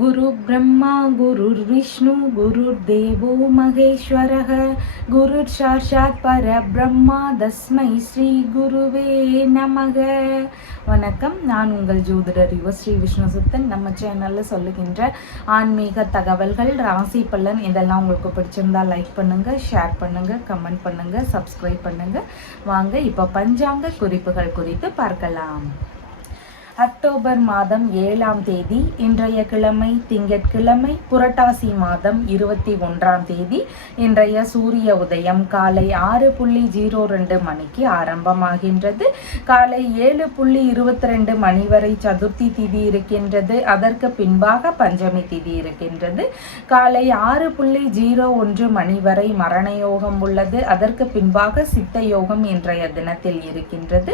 गुरु ब्रह्मा गुरुर्विष्णु गुरुर्देवो महेश्वरः गुरुर्साक्षात् परब्रह्मा तस्मै ஸ்ரீ குருவே நமக. வணக்கம். நான் உங்கள் ஜோதிடர் ஸ்ரீ விஷ்ணுசுத்தன். நம்ம சேனலில் சொல்லுகின்ற ஆன்மீக தகவல்கள், ராசி பலன் இதெல்லாம் உங்களுக்கு பிடிச்சிருந்தா லைக் பண்ணுங்கள், ஷேர் பண்ணுங்கள், கமெண்ட் பண்ணுங்கள், சப்ஸ்கிரைப் பண்ணுங்கள். வாங்க இப்போ பஞ்சாங்க குறிப்புகள் குறித்து பார்க்கலாம். அக்டோபர் மாதம் 7ஆம் தேதி இன்றைய கிழமை திங்கட்கிழமை, புரட்டாசி மாதம் 21ஆம் தேதி. இன்றைய சூரிய உதயம் காலை 6:02 மணிக்கு ஆரம்பமாகின்றது. காலை 7:22 மணி வரை சதுர்த்தி திதி இருக்கின்றது. அதற்கு பின்பாக பஞ்சமி திதி இருக்கின்றது. காலை 6:01 மணி வரை மரண யோகம் உள்ளது. அதற்கு பின்பாக சித்த யோகம் இன்றைய தினத்தில் இருக்கின்றது.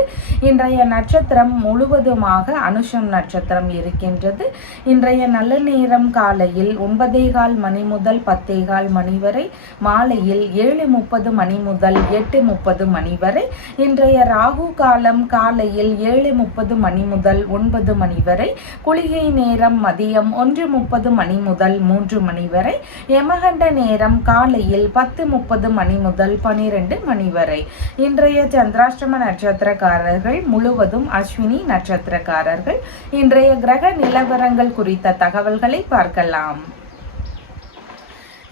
இன்றைய நட்சத்திரம் முழுவதுமாக அனுஷம் நட்சத்திரம் இருக்கின்றது. இன்றைய நல்ல நேரம் காலையில் 9:15 மணி முதல் 10:15 மணி வரை, மாலையில் 7:30 மணி முதல் 8:30 மணி வரை. இன்றைய ராகு காலம் காலையில் 7:30 மணி முதல் 9 மணி வரை. குளிகை நேரம் மதியம் 1:30 மணி முதல் 3 மணி வரை. யமகண்ட நேரம் காலையில் 10:30 மணி முதல் 12 மணி வரை. இன்றைய சந்திராஷ்டம நட்சத்திரக்காரர்கள் முழுவதும் அஸ்வினி நட்சத்திரக்காரர்கள். இன்றைய கிரக நிலவரங்கள் குறித்த தகவல்களை பார்க்கலாம்.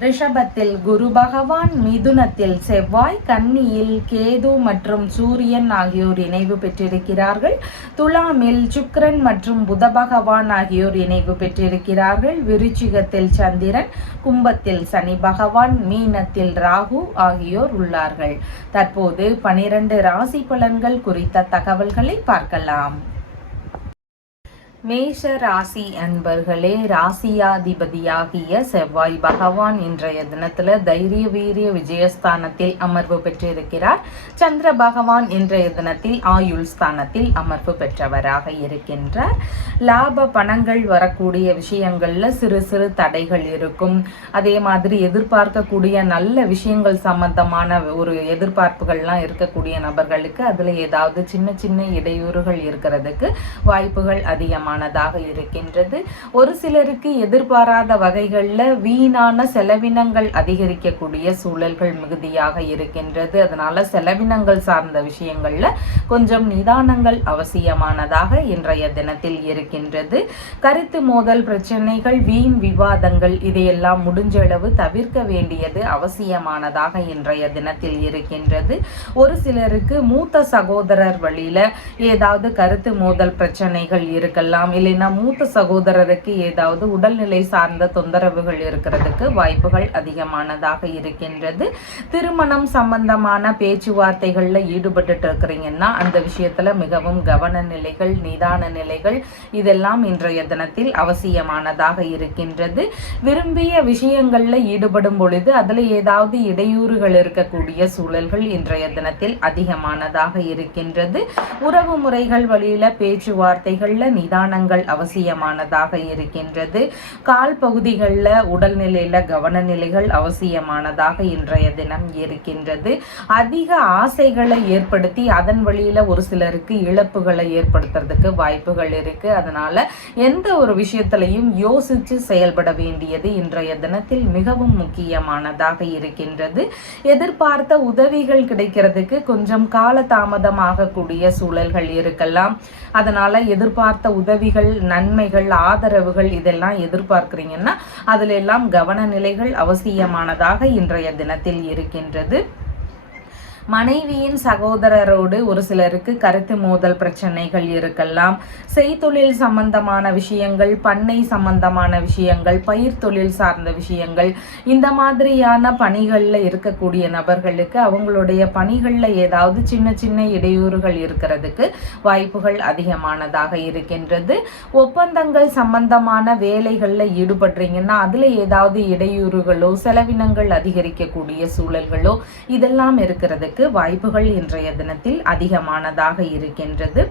ரிஷபத்தில் குரு பகவான், மிதுனத்தில் செவ்வாய், கன்னியில் கேது மற்றும் சூரியன் ஆகியோர் இணைவு பெற்றிருக்கிறார்கள். துலாமில் சுக்கிரன் மற்றும் புத பகவான் ஆகியோர் இணைவு பெற்றிருக்கிறார்கள். விருச்சிகத்தில் சந்திரன், கும்பத்தில் சனி பகவான், மீனத்தில் ராகு ஆகியோர் உள்ளார்கள். தற்போது 12 ராசி பலன்கள் குறித்த தகவல்களை பார்க்கலாம். மேஷ ராசி அன்பர்களே, ராசியாதிபதியாகிய செவ்வாய் பகவான் இன்றைய தினத்துல தைரிய வீரிய விஜயஸ்தானத்தில் அமர்வு பெற்றிருக்கிறார். சந்திர பகவான் இன்றைய தினத்தில் ஆயுள் ஸ்தானத்தில் அமர்வு பெற்றவராக இருக்கின்றார். லாப பணங்கள் வரக்கூடிய விஷயங்கள்ல சிறு சிறு தடைகள் இருக்கும். அதே மாதிரி எதிர்பார்க்கக்கூடிய நல்ல விஷயங்கள் சம்பந்தமான ஒரு எதிர்பார்ப்புகள்லாம் இருக்கக்கூடிய நபர்களுக்கு அதுல ஏதாவது சின்ன சின்ன இடையூறுகள் இருக்கிறதுக்கு வாய்ப்புகள் அதிகமாக இருக்கின்றது. ஒரு சிலருக்கு எதிர்பாராத வகைகள்ல வீணான செலவினங்கள் அதிகரிக்கக்கூடிய சூழல்கள் மிகுதியாக இருக்கின்றது. அதனால செலவினங்கள் சார்ந்த விஷயங்கள்ல கொஞ்சம் நிதானங்கள் அவசியமானதாக இன்றைய தினத்தில் இருக்கின்றது. கருத்து மோதல் பிரச்சனைகள், வீண் விவாதங்கள் இதையெல்லாம் முடிஞ்சளவு தவிர்க்க வேண்டியது அவசியமானதாக இன்றைய தினத்தில் இருக்கின்றது. ஒரு சிலருக்கு மூத்த சகோதரர் வழியில ஏதாவது கருத்து மோதல் பிரச்சனைகள் இருக்கலாம். இல்லைன்னா மூத்த சகோதரருக்கு ஏதாவது உடல்நிலை சார்ந்த தொந்தரவுகள் இருக்கிறதுக்கு வாய்ப்புகள் அதிகமானதாக இருக்கின்றது. திருமணம் சம்பந்தமான பேச்சுவார்த்தைகள்ல ஈடுபட்டு இருக்கிறீங்கன்னா அந்த விஷயத்துல மிகவும் கவன நிலைகள், நிதான நிலைகள் இதெல்லாம் இன்றைய தினத்தில் அவசியமானதாக இருக்கின்றது. விரும்பிய விஷயங்கள்ல ஈடுபடும் பொழுது அதுல ஏதாவது இடையூறுகள் இருக்கக்கூடிய சூழல்கள் இன்றைய தினத்தில் அதிகமானதாக இருக்கின்றது. உறவு முறைகள் வழியில பேச்சுவார்த்தைகள்ல நிதானங்கள் அவசியமானதாக இருக்கின்றது. கால் பகுதிகளில் உடல்நிலையில கவனநிலைகள் அவசியமானதாக இன்றைய தினம் இருக்கின்றது. அதிக ஆசைகளை ஏற்படுத்தி அதன் வழியில ஒரு சிலருக்கு இழப்புகளை ஏற்படுத்துறதுக்கு வாய்ப்புகள் இருக்கு. அதனால எந்த ஒரு விஷயத்திலையும் யோசிச்சு செயல்பட வேண்டியது இன்றைய தினத்தில் மிகவும் முக்கியமானதாக இருக்கின்றது. எதிர்பார்த்த உதவிகள் கிடைக்கிறதுக்கு கொஞ்சம் கால தாமதமாகக்கூடிய சூழல்கள் இருக்கலாம். அதனால எதிர்பார்த்த உதவிகள், நன்மைகள், ஆதரவுகள் இதெல்லாம் எதிர்பார்க்கிறீங்கன்னா அதுல எல்லாம் கவன நிலைகள் அவசியமானதாக இன்றைய தினத்தில் இருக்கின்றது. மனைவியின் சகோதரரோடு ஒரு சிலருக்கு கருத்து மோதல் பிரச்சனைகள் இருக்கலாம். செய்தொழில் சம்பந்தமான விஷயங்கள், பண்ணை சம்பந்தமான விஷயங்கள், பயிர் தொழில் சார்ந்த விஷயங்கள் இந்த மாதிரியான பணிகள்ல இருக்கக்கூடிய நபர்களுக்கு அவங்களுடைய பணிகள்ல ஏதாவது சின்ன சின்ன இடையூறுகள் இருக்கிறதுக்கு வாய்ப்புகள் அதிகமானதாக இருக்கின்றது. ஒப்பந்தங்கள் சம்பந்தமான வேலைகள்ல ஈடுபடுறீங்கன்னா அதுல ஏதாவது இடையூறுகளோ செலவினங்கள் அதிகரிக்கக்கூடிய சூழல்களோ இதெல்லாம் இருக்கிறதுக்கு தருவதற்கு வாய்ப்புகள் இன்றைய தினத்தில் அதிகமானதாக இருக்கின்றது.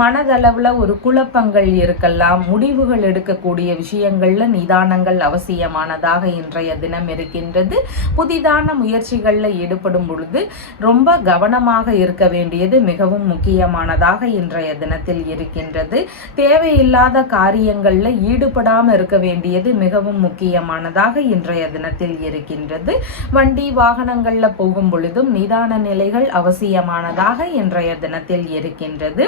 மனதளவில் ஒரு குழப்பங்கள் இருக்கலாம். முடிவுகள் எடுக்கக்கூடிய விஷயங்கள்ல நிதானங்கள் அவசியமானதாக இன்றைய தினம் இருக்கின்றது. புதிதான முயற்சிகளில் ஈடுபடும் பொழுது ரொம்ப கவனமாக இருக்க வேண்டியது மிகவும் முக்கியமானதாக இன்றைய தினத்தில் இருக்கின்றது. தேவையில்லாத காரியங்களில் ஈடுபடாமல் இருக்க வேண்டியது மிகவும் முக்கியமானதாக இன்றைய தினத்தில் இருக்கின்றது. வண்டி வாகனங்கள்ல போகும் பொழுதும் நிதான நிலைகள் அவசியமானதாக இன்றைய தினத்தில் இருக்கின்றது.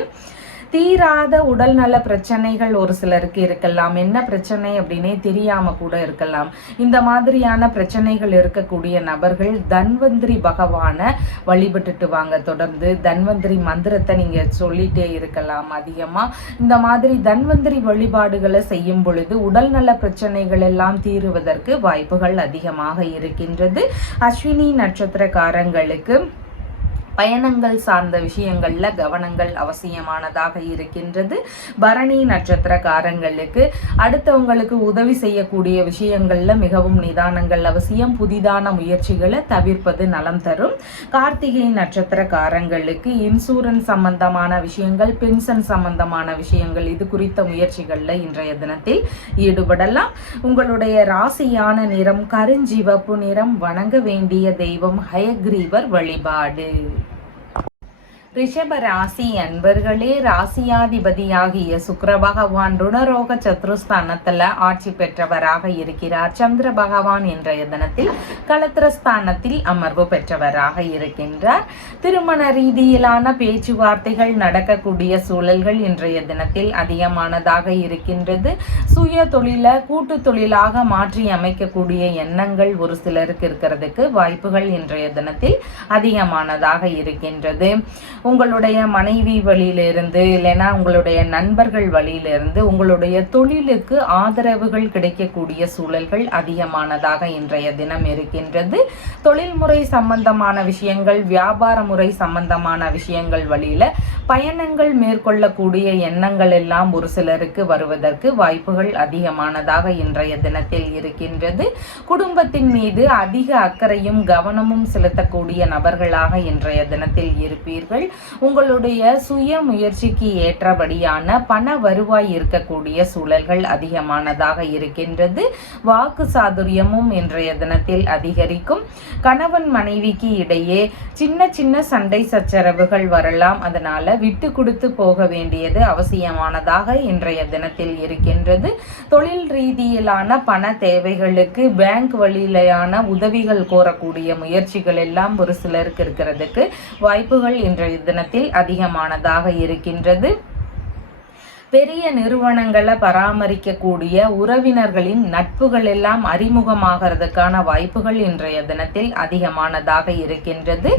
தீராத உடல் நல பிரச்சனைகள் ஒரு சிலருக்கு இருக்கலாம். என்ன பிரச்சனை அப்படின்னே தெரியாம கூட இருக்கலாம். இந்த மாதிரியான பிரச்சனைகள் இருக்கக்கூடிய நபர்கள் தன்வந்திரி பகவான வழிபட்டுட்டு வாங்க. தொடர்ந்து தன்வந்திரி மந்திரத்தை நீங்க சொல்லிட்டே இருக்கலாம். அதிகமா இந்த மாதிரி தன்வந்திரி வழிபாடுகளை செய்யும் பொழுது உடல் நல பிரச்சனைகள் எல்லாம் தீருவதற்கு வாய்ப்புகள் அதிகமாக இருக்கின்றது. அஸ்வினி நட்சத்திரக்காரங்களுக்கு பயணங்கள் சார்ந்த விஷயங்கள்ல கவனங்கள் அவசியமானதாக இருக்கின்றது. பரணி நட்சத்திரக்காரங்களுக்கு அடுத்தவங்களுக்கு உதவி செய்யக்கூடிய விஷயங்கள்ல மிகவும் நிதானங்கள் அவசியம். புதிதான முயற்சிகளை தவிர்ப்பது நலம் தரும். கார்த்திகை நட்சத்திரக்காரங்களுக்கு இன்சூரன்ஸ் சம்பந்தமான விஷயங்கள், பென்ஷன் சம்பந்தமான விஷயங்கள், இது குறித்த முயற்சிகள்ல இன்றைய தினத்தில் ஈடுபடலாம். உங்களுடைய ராசியான நிறம் கருஞ்சிவப்பு நிறம். வணங்க வேண்டிய தெய்வம் ஹயக்ரீவர் வழிபாடு. ரிஷப ராசி அன்பர்களே, ராசியாதிபதியாகிய சுக்கிர பகவான் ருணரோக சத்ருஸ்தானத்துல ஆட்சி பெற்றவராக இருக்கிறார். சந்திர பகவான் இன்றைய தினத்தில் களத்திரஸ்தானத்தில் அமர்வு பெற்றவராக இருக்கின்றார். திருமண ரீதியிலான பேச்சுவார்த்தைகள் நடக்கக்கூடிய சூழல்கள் இன்றைய தினத்தில் அதிகமானதாக இருக்கின்றது. சுய தொழில கூட்டு தொழிலாக மாற்றி அமைக்கக்கூடிய எண்ணங்கள் ஒரு சிலருக்கு இருக்கிறதுக்கு வாய்ப்புகள் இன்றைய தினத்தில் அதிகமானதாக இருக்கின்றது. உங்களுடைய மனைவி வழியிலிருந்து இல்லைன்னா உங்களுடைய நண்பர்கள் வழியிலிருந்து உங்களுடைய தொழிலுக்கு ஆதரவுகள் கிடைக்கக்கூடிய சூழல்கள் அதிகமானதாக இன்றைய தினம் இருக்கின்றது. தொழில்முறை சம்பந்தமான விஷயங்கள், வியாபார முறை சம்பந்தமான விஷயங்கள் வழியில பயணங்கள் மேற்கொள்ளக்கூடிய எண்ணங்கள் எல்லாம் ஒரு சிலருக்கு வருவதற்கு வாய்ப்புகள் அதிகமானதாக இன்றைய தினத்தில் இருக்கின்றது. குடும்பத்தின் மீது அதிக அக்கறையும் கவனமும் செலுத்தக்கூடிய நபர்களாக இன்றைய தினத்தில் இருப்பீர்கள். உங்களுடைய சுய முயற்சிக்கு ஏற்றபடியான பண வருவாய் இருக்கக்கூடிய சூழல்கள் அதிகமானதாக இருக்கின்றது. வாக்கு சாதுரியமும் இன்றைய தினத்தில் அதிகரிக்கும். கணவன் மனைவிக்கு இடையே சின்ன சின்ன சண்டை சச்சரவுகள் வரலாம். அதனால விட்டு கொடுத்து போக வேண்டியது அவசியமானதாக இன்றைய தினத்தில் இருக்கின்றது. தொழில் ரீதியிலான பண தேவைகளுக்கு பேங்க் வழியிலான உதவிகள் கோரக்கூடிய முயற்சிகள் எல்லாம் ஒரு சிலருக்கு இருக்கிறதுக்கு வாய்ப்புகள் இன்றைய தினத்தில் அதிகமானதாக இருக்கின்றது. பெரிய நிறுவனங்களை பராமரிக்கக்கூடிய உறவினர்களின் நட்புகள் எல்லாம் அறிமுகமாகிறதுக்கான வாய்ப்புகள் இன்றைய தினத்தில் அதிகமானதாக இருக்கின்றது.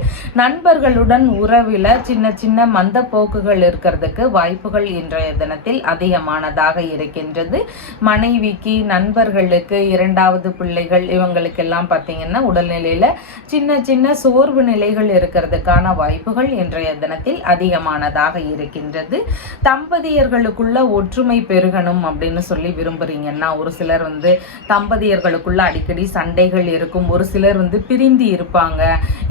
நண்பர்களுடன் உறவில் சின்ன சின்ன மந்த போக்குகள் இருக்கிறதுக்கு வாய்ப்புகள் இன்றைய தினத்தில் அதிகமானதாக இருக்கின்றது. மனைவிக்கு, நண்பர்களுக்கு, இரண்டாவது பிள்ளைகள் இவங்களுக்கெல்லாம் பார்த்தீங்கன்னா உடல்நிலையில சின்ன சின்ன சோர்வு நிலைகள் இருக்கிறதுக்கான வாய்ப்புகள் இன்றைய தினத்தில் அதிகமானதாக இருக்கின்றது. தம்பதியர்களுக்கு ஒற்றுமை பெருகணும் அப்படின்னு சொல்லி விரும்புறீங்கன்னா ஒரு சிலர் தம்பதியர்களுக்குள்ள அடிக்கடி சண்டைகள் இருக்கும். ஒரு சிலர் பிரிந்து இருப்பாங்க.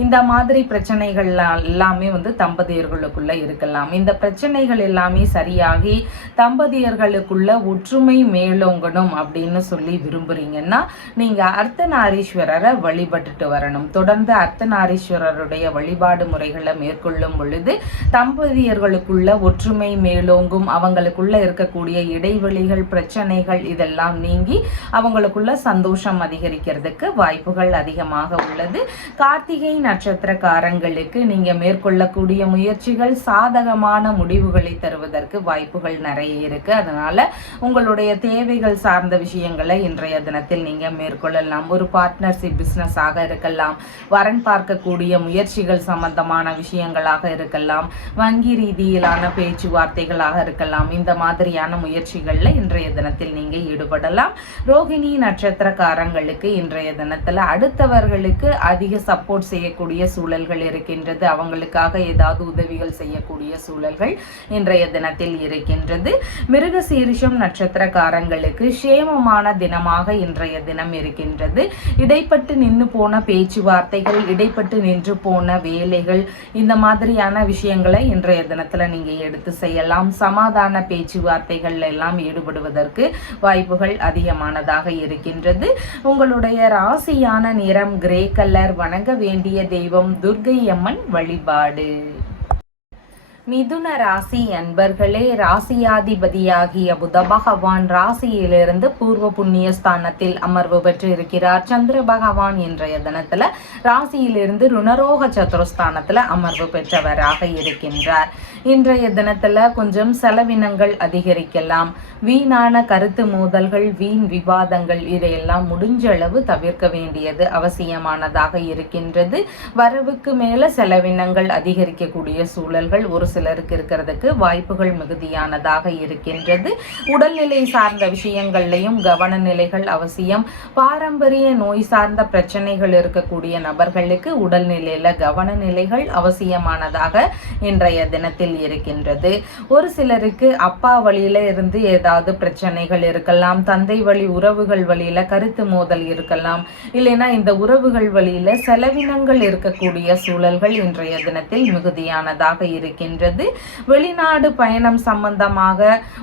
இந்த மாதிரி பிரச்சனைகள் எல்லாமே தம்பதியர்களுக்குள்ள இருக்கலாம். இந்த பிரச்சனைகள் எல்லாமே சரியாகி தம்பதியர்களுக்குள்ள ஒற்றுமை மேலோங்கணும் அப்படின்னு சொல்லி விரும்புறீங்கன்னா நீங்க அர்த்தநாரீஸ்வரரை வழிபட்டுட்டு வரணும். தொடர்ந்து அர்த்தநாரீஸ்வரருடைய வழிபாடு முறைகளை மேற்கொள்ளும் பொழுது தம்பதியர்களுக்குள்ள ஒற்றுமை மேலோங்கும். அவங்களுக்குள்ள இருக்கக்கூடிய இடைவெளிகள், பிரச்சனைகள் இதெல்லாம் நீங்கி அவங்களுக்குள்ள சந்தோஷம் அதிகரிக்கிறதுக்கு வாய்ப்புகள் அதிகமாக உள்ளது. கார்த்திகை நட்சத்திரக்காரங்களுக்கு நீங்க மேற்கொள்ளக்கூடிய முயற்சிகள் சாதகமான முடிவுகளை தருவதற்கு வாய்ப்புகள் நிறைய இருக்கு. அதனால உங்களுடைய தேவைகள் சார்ந்த விஷயங்களை இன்றைய தினத்தில் நீங்க மேற்கொள்ளலாம். ஒரு பார்ட்னர்ஷிப் பிசினஸ் ஆக இருக்கலாம், வரன் பார்க்கக்கூடிய முயற்சிகள் சம்பந்தமான விஷயங்களாக இருக்கலாம், வங்கி ரீதியிலான பேச்சுவார்த்தைகளாக இருக்கலாம். இந்த மாதிரியான முயற்சிகள்ல இன்றைய தினத்தில் நீங்க ஈடுபடலாம். ரோகிணி நட்சத்திரக்காரங்களுக்கு இன்றைய தினத்துல அடுத்தவர்களுக்கு அதிக சப்போர்ட் செய்யக்கூடிய சூழல்கள் இருக்கின்றது. அவங்களுக்காக ஏதாவது உதவிகள் செய்யக்கூடிய சூழல்கள் இன்றைய தினத்தில் இருக்கின்றது. மிருகசீரிஷம் நட்சத்திரக்காரங்களுக்கு சேமமான தினமாக இன்றைய தினம் இருக்கின்றது. இடைப்பட்டு நின்று போன பேச்சுவார்த்தைகள், இடைப்பட்டு நின்று போன வேலைகள், இந்த மாதிரியான விஷயங்களை இன்றைய தினத்துல நீங்க எடுத்து செய்யலாம். சமாதான பேச்சுவார்த்தைகள் எல்லாம் ஈடுபடுவதற்கு வாய்ப்புகள் அதிகமானதாக இருக்கின்றது. உங்களுடைய ராசியான நிறம் கிரே கலர். வணங்க வேண்டிய தெய்வம் துர்க்கை அம்மன் வழிபாடு. மிதுன ராசி அன்பர்களே, ராசியாதிபதியாகிய புத பகவான் ராசியிலிருந்து பூர்வ புண்ணிய ஸ்தானத்தில் அமர்வு பெற்று இருக்கிறார். சந்திர பகவான் இன்றைய தினத்துல ராசியிலிருந்து ருணரோக சதுரஸ்தானத்துல அமர்வு பெற்றவராக இருக்கின்றார். இன்றைய தினத்துல கொஞ்சம் செலவினங்கள் அதிகரிக்கலாம். வீணான கருத்து மோதல்கள், வீண் விவாதங்கள் இதையெல்லாம் முடிஞ்ச அளவு தவிர்க்க வேண்டியது அவசியமானதாக இருக்கின்றது. வரவுக்கு மேல செலவினங்கள் அதிகரிக்கக்கூடிய சூழல்கள் ஒரு சிலருக்கு இருக்கிறதுக்கு வாய்ப்புகள் மிகுதியானதாக இருக்கின்றது. உடல்நிலை சார்ந்த விஷயங்கள்லையும் கவன நிலைகள் அவசியம். பாரம்பரிய நோய் சார்ந்த பிரச்சனைகள் இருக்கக்கூடிய நபர்களுக்கு உடல்நிலையில கவன நிலைகள் அவசியமானதாக இன்றைய தினத்தில் இருக்கின்றது. ஒரு சிலருக்கு அப்பா வழியில இருந்து ஏதாவது பிரச்சனைகள் இருக்கலாம். தந்தை வழி உறவுகள் வழியில கருத்து மோதல் இருக்கலாம். இல்லைன்னா இந்த உறவுகள் வழியில செலவினங்கள் இருக்கக்கூடிய சூழல்கள் இன்றைய தினத்தில் மிகுதியானதாக இருக்கின்றது. வெளிநாடு பயணம் சம்பந்தமாக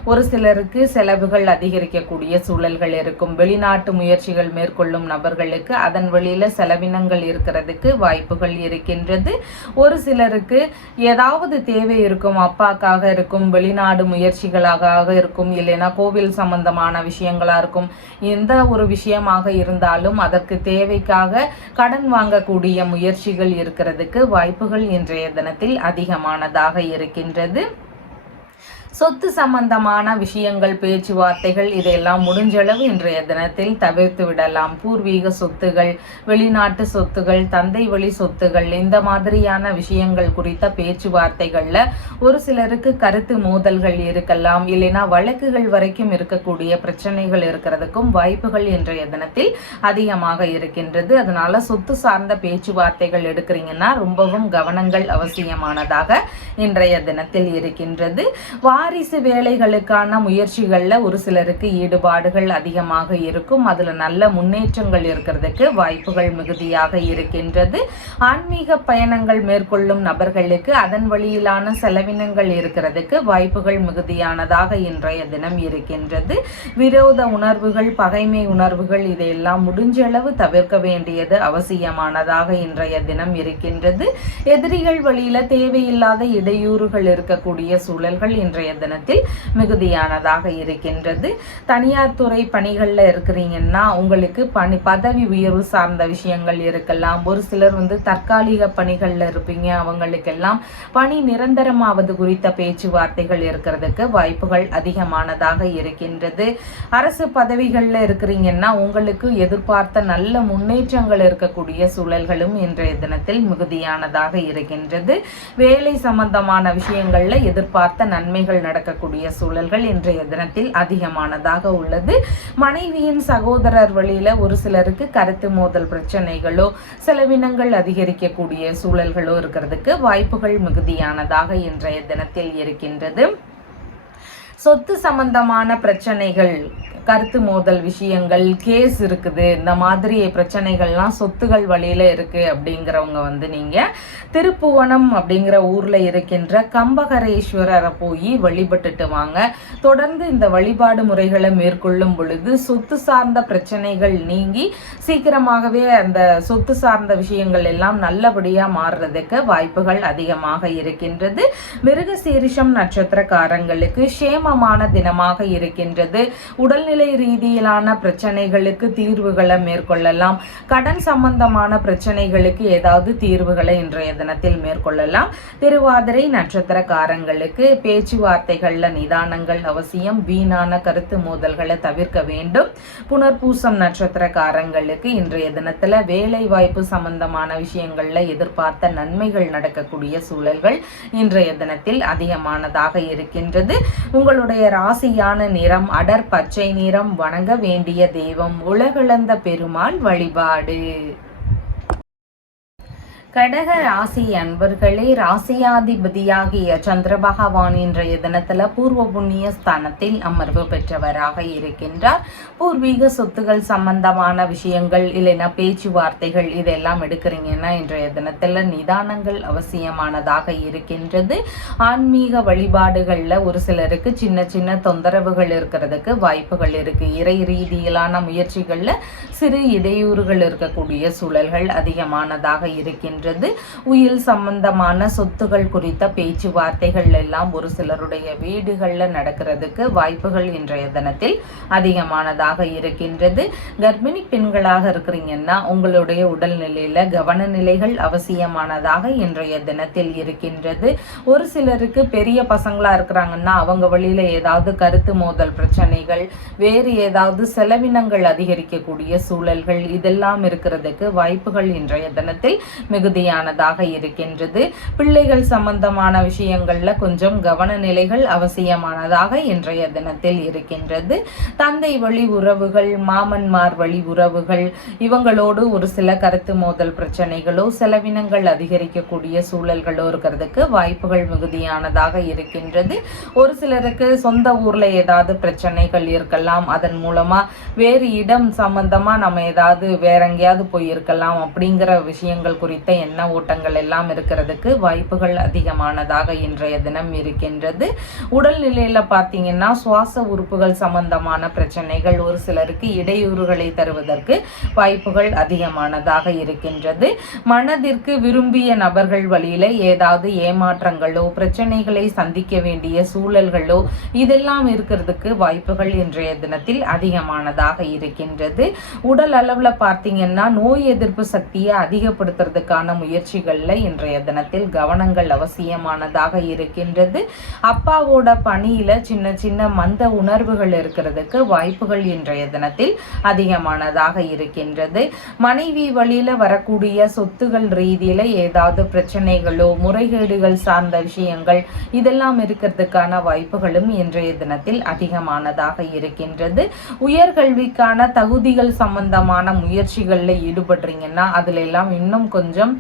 ஒரு சிலருக்கு செலவுகள் அதிகரிக்கக்கூடிய சூழல்கள் இருக்கும். வெளிநாட்டு முயற்சிகள் மேற்கொள்ளும் நபர்களுக்கு அதன் வழியில செலவினங்கள் இருக்கிறதுக்கு வாய்ப்புகள் இருக்கின்றது. ஒரு சிலருக்கு ஏதாவது தேவை இருக்கும், அப்பாக்காக இருக்கும், வெளிநாடு முயற்சிகளாக இருக்கும், இல்லைன்னா கோவில் சம்பந்தமான விஷயங்களா இருக்கும். எந்த ஒரு விஷயமாக இருந்தாலும் அதற்கு தேவைக்காக கடன் வாங்கக்கூடிய முயற்சிகள் இருக்கிறதுக்கு வாய்ப்புகள் இன்றைய தினத்தில் அதிகமானதாக இருக்கின்றது. சொத்து சம்பந்தமான விஷயங்கள், பேச்சுவார்த்தைகள் இதையெல்லாம் முடிஞ்சளவு இன்றைய தினத்தில் தவிர்த்து விடலாம். பூர்வீக சொத்துகள், வெளிநாட்டு சொத்துகள், தந்தை வழி சொத்துகள், இந்த மாதிரியான விஷயங்கள் குறித்த பேச்சுவார்த்தைகள்ல ஒரு சிலருக்கு கருத்து மோதல்கள் இருக்கலாம். இல்லைன்னா வழக்குகள் வரைக்கும் இருக்கக்கூடிய பிரச்சனைகள் இருக்கிறதுக்கும் வாய்ப்புகள் இன்றைய தினத்தில் அதிகமாக இருக்கின்றது. அதனால சொத்து சார்ந்த பேச்சுவார்த்தைகள் எடுக்கிறீங்கன்னா ரொம்பவும் கவனங்கள் அவசியமானதாக இன்றைய தினத்தில் இருக்கின்றது. வாரிசு வேலைகளுக்கான முயற்சிகள்ல ஒரு சிலருக்கு ஈடுபாடுகள் அதிகமாக இருக்கும். அதுல நல்ல முன்னேற்றங்கள் இருக்கிறதுக்கு வாய்ப்புகள் மிகுதியாக இருக்கின்றது. ஆன்மீக பயணங்கள் மேற்கொள்ளும் நபர்களுக்கு அதன் வழியிலான செலவினங்கள் இருக்கிறதுக்கு வாய்ப்புகள் மிகுதியானதாக இன்றைய தினம் இருக்கின்றது. விரோத உணர்வுகள், பகைமை உணர்வுகள் இதையெல்லாம் முடிஞ்சளவு தவிர்க்க வேண்டியது அவசியமானதாக இன்றைய தினம் இருக்கின்றது. எதிரிகள் வழியில தேவையில்லாத இடையூறுகள் இருக்கக்கூடிய சூழல்கள் இன்றைய தினத்தில் மிகுதியானதாக இருக்கின்றது. தனியார் துறை பணிகள்ல இருக்கிறீங்கன்னா உங்களுக்கு பதவி உயர்வு சார்ந்த விஷயங்கள் இருக்கலாம். ஒரு சிலர் தற்காலிக பணிகள்ல இருப்பீங்க, அவங்களுக்கெல்லாம் பணி நிரந்தரமாவது குறித்த பேச்சுவார்த்தைகள் இருக்கிறதுக்கு வாய்ப்புகள் அதிகமானதாக இருக்கின்றது. அரசு பதவிகள்ல இருக்கிறீங்கன்னா உங்களுக்கு எதிர்பார்த்த நல்ல முன்னேற்றங்கள் இருக்கக்கூடிய சூழல்களும் இன்றைய தினத்தில் மிகுதியானதாக இருக்கின்றது. வேலை சம்பந்தமான விஷயங்கள்ல எதிர்பார்த்த நன்மைகள் நடக்கக்கூடிய சூழல்கள் இன்றைய தினத்தில் அதிகமானதாக உள்ளது. மனைவியின் சகோதரர் வழியில ஒரு சிலருக்கு கருத்து மோதல் பிரச்சனைகளோ செலவினங்கள் அதிகரிக்கக்கூடிய சூழல்களோ இருக்கிறதுக்கு வாய்ப்புகள் மிகுதியானதாக இன்றைய தினத்தில் இருக்கின்றது. சொத்து சம்பந்தமான பிரச்சனைகள், கருத்து மோதல் விஷயங்கள், கேஸ் இருக்குது, இந்த மாதிரி பிரச்சனைகள்லாம் சொத்துகள் வழியில இருக்கு அப்படிங்கிறவங்க நீங்க திருப்புவனம் அப்படிங்கிற ஊர்ல இருக்கின்ற கம்பகரேஸ்வரரை போய் வழிபட்டுட்டு வாங்க. தொடர்ந்து இந்த வழிபாடு முறைகளை மேற்கொள்ளும் பொழுது சொத்து சார்ந்த பிரச்சனைகள் நீங்கி சீக்கிரமாகவே அந்த சொத்து சார்ந்த விஷயங்கள் எல்லாம் நல்லபடியா மாறுறதுக்கு வாய்ப்புகள் அதிகமாக இருக்கின்றது. மிருகசீரிஷம் நட்சத்திரக்காரங்களுக்கு சேமமான தினமாக இருக்கின்றது. உடல் உடல்நிலை ரீதியிலான பிரச்சனைகளுக்கு தீர்வுகளை மேற்கொள்ளலாம். கடன் சம்பந்தமான பிரச்சனைகளுக்கு ஏதாவது தீர்வுகளை இன்றைய தினத்தில் மேற்கொள்ளலாம். திருவாதிரை நட்சத்திரக்காரங்களுக்கு பேச்சுவார்த்தைகள்ல நிதானங்கள் அவசியம். வீணான கருத்து மோதல்களை தவிர்க்க வேண்டும். புனர்பூசம் நட்சத்திரக்காரங்களுக்கு இன்றைய தினத்துல வேலை வாய்ப்பு சம்பந்தமான விஷயங்கள்ல எதிர்பார்த்த நன்மைகள் நடக்கக்கூடிய சூழல்கள் இன்றைய தினத்தில் அதிகமானதாக இருக்கின்றது. உங்களுடைய ராசியான நிறம் அடர் பச்சை நிறம். வணங்க வேண்டிய தெய்வம் உலகளந்த பெருமாள் வழிபாடு. கடக ராசி அன்பர்களே, ராசியாதிபதியாகிய சந்திர பகவான் இன்றைய தினத்துல பூர்வ புண்ணிய ஸ்தானத்தில் அமர்வு பெற்றவராக இருக்கின்றார். பூர்வீக சொத்துகள் சம்பந்தமான விஷயங்கள் இல்லைன்னா பேச்சுவார்த்தைகள் இதெல்லாம் எடுக்கிறீங்கன்னா இன்றைய தினத்துல நிதானங்கள் அவசியமானதாக இருக்கின்றது. ஆன்மீக வழிபாடுகள்ல ஒரு சிலருக்கு சின்ன சின்ன தொந்தரவுகள் இருக்கிறதுக்கு வாய்ப்புகள் இருக்கு. இறை ரீதியிலான முயற்சிகள்ல சிறு இடையூறுகள் இருக்கக்கூடிய சூழல்கள் அதிகமானதாக இருக்கின்றது. உயில் சம்பந்தமான சொத்துகள் குறித்த பேச்சுவார்த்தைகள் எல்லாம் ஒரு சிலருடைய வீடுகள்ல நடக்கிறதுக்கு வாய்ப்புகள் இன்றைய தினத்தில் அதிகமானதாக இருக்கின்றது. கர்ப்பிணி பெண்களாக இருக்கிறீங்கன்னா உங்களுடைய உடல்நிலையில கவனநிலைகள் அவசியமானதாக இன்றைய தினத்தில் இருக்கின்றது. ஒரு சிலருக்கு பெரிய பசங்களா இருக்கிறாங்கன்னா அவங்க வழியில ஏதாவது கருத்து மோதல் பிரச்சனைகள், வேறு ஏதாவது செலவினங்கள் அதிகரிக்கக்கூடிய சூழல்கள் இதெல்லாம் இருக்கிறதுக்கு வாய்ப்புகள் இன்றைய தினத்தில் மிகுதியானதாக இருக்கின்றது. பிள்ளைகள் சம்பந்தமான விஷயங்கள்ல கொஞ்சம் கவனநிலைகள் அவசியமானதாக இன்றைய தினத்தில் இருக்கின்றது. தந்தை வழி உறவுகள், மாமன்மார் வழி உறவுகள் இவங்களோடு ஒரு சில கருத்து மோதல் பிரச்சனைகளோ செலவினங்கள் அதிகரிக்கக்கூடிய சூழல்களோ இருக்கிறதுக்கு வாய்ப்புகள் மிகுதியானதாக இருக்கின்றது. ஒரு சிலருக்கு சொந்த ஊர்ல ஏதாவது பிரச்சனைகள் இருக்கலாம். அதன் மூலமா வேறு இடம் சம்பந்தமா நம்ம ஏதாவது வேற எங்கேயாவது போயிருக்கலாம் அப்படிங்கிற விஷயங்கள் குறித்த எண்ண ஓட்டங்கள் எல்லாம் இருக்கிறதுக்கு வாய்ப்புகள் அதிகமானதாக இன்றைய தினம் இருக்கின்றது. உடல்நிலையில பார்த்தீங்கன்னா சுவாச உறுப்புகள் சம்பந்தமான பிரச்சனைகள் ஒரு சிலருக்கு இடையூறுகளை தருவதற்கு வாய்ப்புகள் அதிகமானதாக இருக்கின்றது. மனதிற்கு விரும்பிய நபர்கள் வழியில ஏதாவது ஏமாற்றங்களோ பிரச்சனைகளை சந்திக்க வேண்டிய சூழல்களோ இதெல்லாம் இருக்கிறதுக்கு வாய்ப்புகள் இன்றைய தினத்தில் அதிகமானதாக இருக்கின்றது. உடல் அளவுல பார்த்தீங்கன்னா நோய் எதிர்ப்பு சக்தியை அதிகப்படுத்துறதுக்கான முயற்சிகள்ல இன்றைய தினத்தில் கவனங்கள் அவசியமானதாக இருக்கின்றது. அப்பாவோட பணியில சின்ன சின்ன மந்த உணர்வுகள் இருக்கிறதுக்கு வாய்ப்புகள் இன்றைய தினத்தில் அதிகமானதாக இருக்கின்றது. மனைவி வழியில வரக்கூடிய சொத்துகள் ரீதியில ஏதாவது பிரச்சனைகளோ முறைகேடுகள் சார்ந்த விஷயங்கள் இதெல்லாம் இருக்கிறதுக்கான வாய்ப்புகளும் இன்றைய தினத்தில் அதிகமானதாக இருக்கின்றது. உயர்கல்விக்கான தகுதிகள் சம்பந்தமான முயற்சிகள்ல ஈடுபடுறீங்கன்னா அதுல எல்லாம் இன்னும் கொஞ்சம்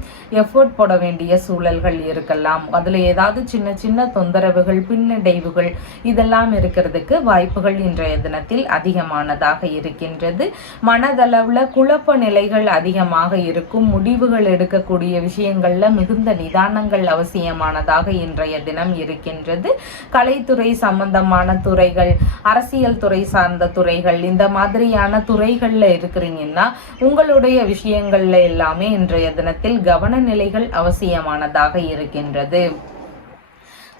எஃபோர்ட் போட வேண்டிய சூழல்கள் இருக்கலாம். அதுல ஏதாவது சின்ன சின்ன தொந்தரவுகள் பின்னடைவுகள் இதெல்லாம் இருக்கிறதுக்கு வாய்ப்புகள் இன்றைய தினத்தில் அதிகமானதாக இருக்கின்றது. மனதளவுல குழப்ப நிலைகள் அதிகமாக இருக்கும். முடிவுகள் எடுக்கக்கூடிய விஷயங்கள்ல மிகுந்த நிதானங்கள் அவசியமானதாக இன்றைய தினம் இருக்கின்றது. கலைத்துறை சம்பந்தமான துறைகள், அரசியல் துறை சார்ந்த துறைகள் இந்த மாதிரியான துறைகள்ல இருக்கிறீங்கன்னா உங்களுடைய விஷயங்கள்ல எல்லாமே இன்றைய தினத்தில் கவனநிலைகள் அவசியமானதாக இருக்கின்றது.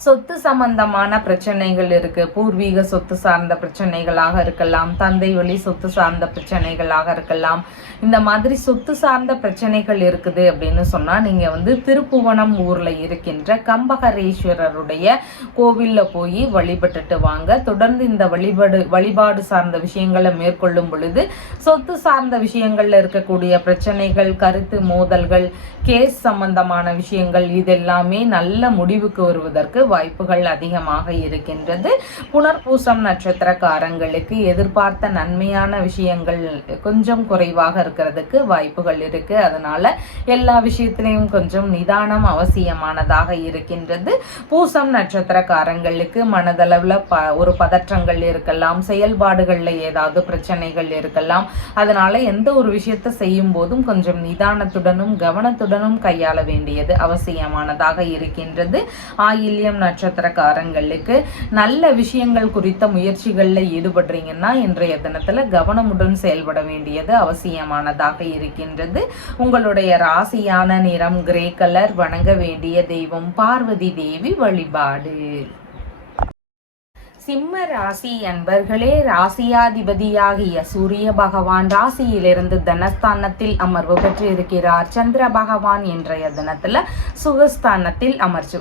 சொத்து சம்பந்தமான பிரச்சனைகள் இருக்கு. பூர்வீக சொத்து சார்ந்த பிரச்சனைகளாக இருக்கலாம், தந்தை வழி சொத்து சார்ந்த பிரச்சனைகளாக இருக்கலாம். இந்த மாதிரி சொத்து சார்ந்த பிரச்சனைகள் இருக்குது அப்படின்னு சொன்னா நீங்க திருப்புவனம் ஊர்ல இருக்கின்ற கம்பகரேஸ்வரருடைய கோவில்ல போய் வழிபட்டுட்டு வாங்க. தொடர்ந்து இந்த வழிபாடு சார்ந்த விஷயங்களை மேற்கொள்ளும் பொழுது சொத்து சார்ந்த விஷயங்கள்ல இருக்கக்கூடிய பிரச்சனைகள், கருத்து மோதல்கள், கேஸ் சம்பந்தமான விஷயங்கள் இதெல்லாமே நல்ல முடிவுக்கு வருவதற்கு வாய்ப்புகள் அதிகமாக இருக்கின்றது. புனர்பூசம் நட்சத்திரக்காரங்களுக்கு எதிர்பார்த்த நன்மையான விஷயங்கள் கொஞ்சம் குறைவாக இருக்கிறதுக்கு வாய்ப்புகள் இருக்கு. அதனால எல்லா விஷயத்திலையும் கொஞ்சம் நிதானம் அவசியமானதாக இருக்கின்றது. பூசம் நட்சத்திரக்காரங்களுக்கு மனதளவுல ஒரு பதற்றங்கள் இருக்கலாம், செயல்பாடுகள்ல ஏதாவது பிரச்சனைகள் இருக்கலாம். அதனால எந்த ஒரு விஷயத்தை செய்யும் போதும் கொஞ்சம் நிதானத்துடனும் கவனத்துடனும் கையாள வேண்டியது அவசியமானதாக இருக்கின்றது. ஆயில்யம் நட்சத்திரக்காரங்களுக்கு நல்ல விஷயங்கள் குறித்த முயற்சிகள்ல ஈடுபடுறீங்கன்னா இன்றைய தினத்துல கவனமுடன் செயல்பட வேண்டியது அவசியமானதாக இருக்கின்றது. உங்களுடைய ராசியான நிறம் கிரே கலர். வணங்க வேண்டிய தெய்வம் பார்வதி தேவி வழிபாடு. சிம்ம ராசி அன்பர்களே, ராசியாதிபதியாகிய சூரிய பகவான் ராசியிலிருந்து தனஸ்தானத்தில் அமர்வு பெற்று இருக்கிறார். சந்திர பகவான் இன்றைய தினத்துல சுகஸ்தானத்தில்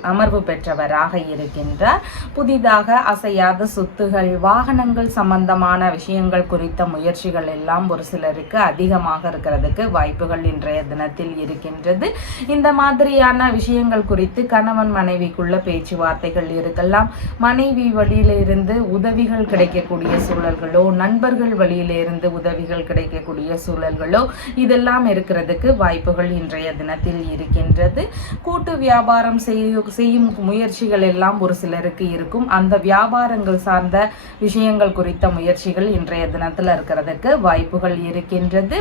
அமர்வு பெற்றவராக இருக்கின்றார். புதிதாக அசையாத சொத்துகள், வாகனங்கள் சம்பந்தமான விஷயங்கள் குறித்த முயற்சிகள் எல்லாம் ஒரு சிலருக்கு அதிகமாக இருக்கிறதுக்கு வாய்ப்புகள் இன்றைய தினத்தில் இருக்கின்றது. இந்த மாதிரியான விஷயங்கள் குறித்து கணவன் மனைவிக்குள்ள பேச்சுவார்த்தைகள் இருக்கலாம். மனைவி வழியிலிருந்து உதவிகள் கிடைக்கக்கூடிய சூழல்களோ, நண்பர்கள் வழியிலிருந்து உதவிகள் கிடைக்கக்கூடிய சூழல்களோ இதெல்லாம் இருக்கிறதுக்கு வாய்ப்புகள் இன்றைய தினத்தில் இருக்கின்றது. கூட்டு வியாபாரம் செய்யும் முயற்சிகள் எல்லாம் ஒரு சிலருக்கு இருக்கும். அந்த வியாபாரங்கள் சார்ந்த விஷயங்கள் குறித்த முயற்சிகள் இன்றைய தினத்தில் இருக்கிறதுக்கு வாய்ப்புகள் இருக்கின்றது.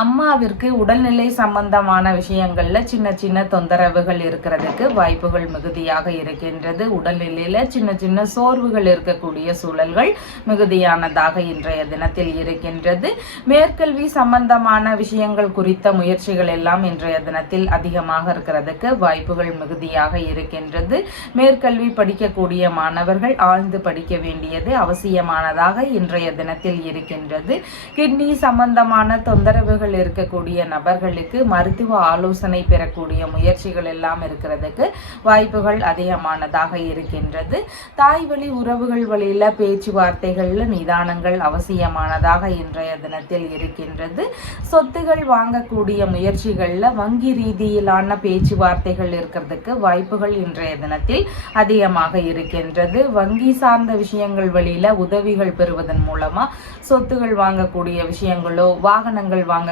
அம்மாவிற்கு உடல்நிலை சம்பந்தமான விஷயங்கள்ல சின்ன சின்ன தொந்தரவுகள் இருக்கிறதுக்கு வாய்ப்புகள் மிகுதியாக இருக்கின்றது. உடல்நிலையில சின்ன சின்ன சோர்வுகள் இருக்கக்கூடிய சூழல்கள் மிகுதியானதாக இன்றைய தினத்தில் இருக்கின்றது. மேற்கல்வி சம்பந்தமான விஷயங்கள் குறித்த முயற்சிகள் எல்லாம் இன்றைய தினத்தில் அதிகமாக இருக்கிறதுக்கு வாய்ப்புகள் மிகுதியாக இருக்கின்றது. மேற்கல்வி படிக்கக்கூடிய மாணவர்கள் ஆழ்ந்து படிக்க வேண்டியது அவசியமானதாக இன்றைய தினத்தில் இருக்கின்றது. கிட்னி சம்பந்தமான தொந்தரவுகள் இருக்கக்கூடிய நபர்களுக்கு மருத்துவ ஆலோசனை பெறக்கூடிய முயற்சிகள் எல்லாம் இருக்கிறதுக்கு வாய்ப்புகள் அதிகமானதாக இருக்கின்றது. தாய் வழி உறவுகள் வழியில பேச்சுவார்த்தைகள்ல நிதானங்கள் அவசியமானதாக இன்றைய தினத்தில் இருக்கின்றது. சொத்துகள் வாங்கக்கூடிய முயற்சிகள்ல வங்கி ரீதியிலான பேச்சுவார்த்தைகள் இருக்கிறதுக்கு வாய்ப்புகள் இன்றைய தினத்தில் அதிகமாக இருக்கின்றது. வங்கி சார்ந்த விஷயங்கள் வழியில உதவிகள் பெறுவதன் மூலமா சொத்துகள் வாங்கக்கூடிய விஷயங்களோ, வாகனங்கள் வாங்கக்கூடிய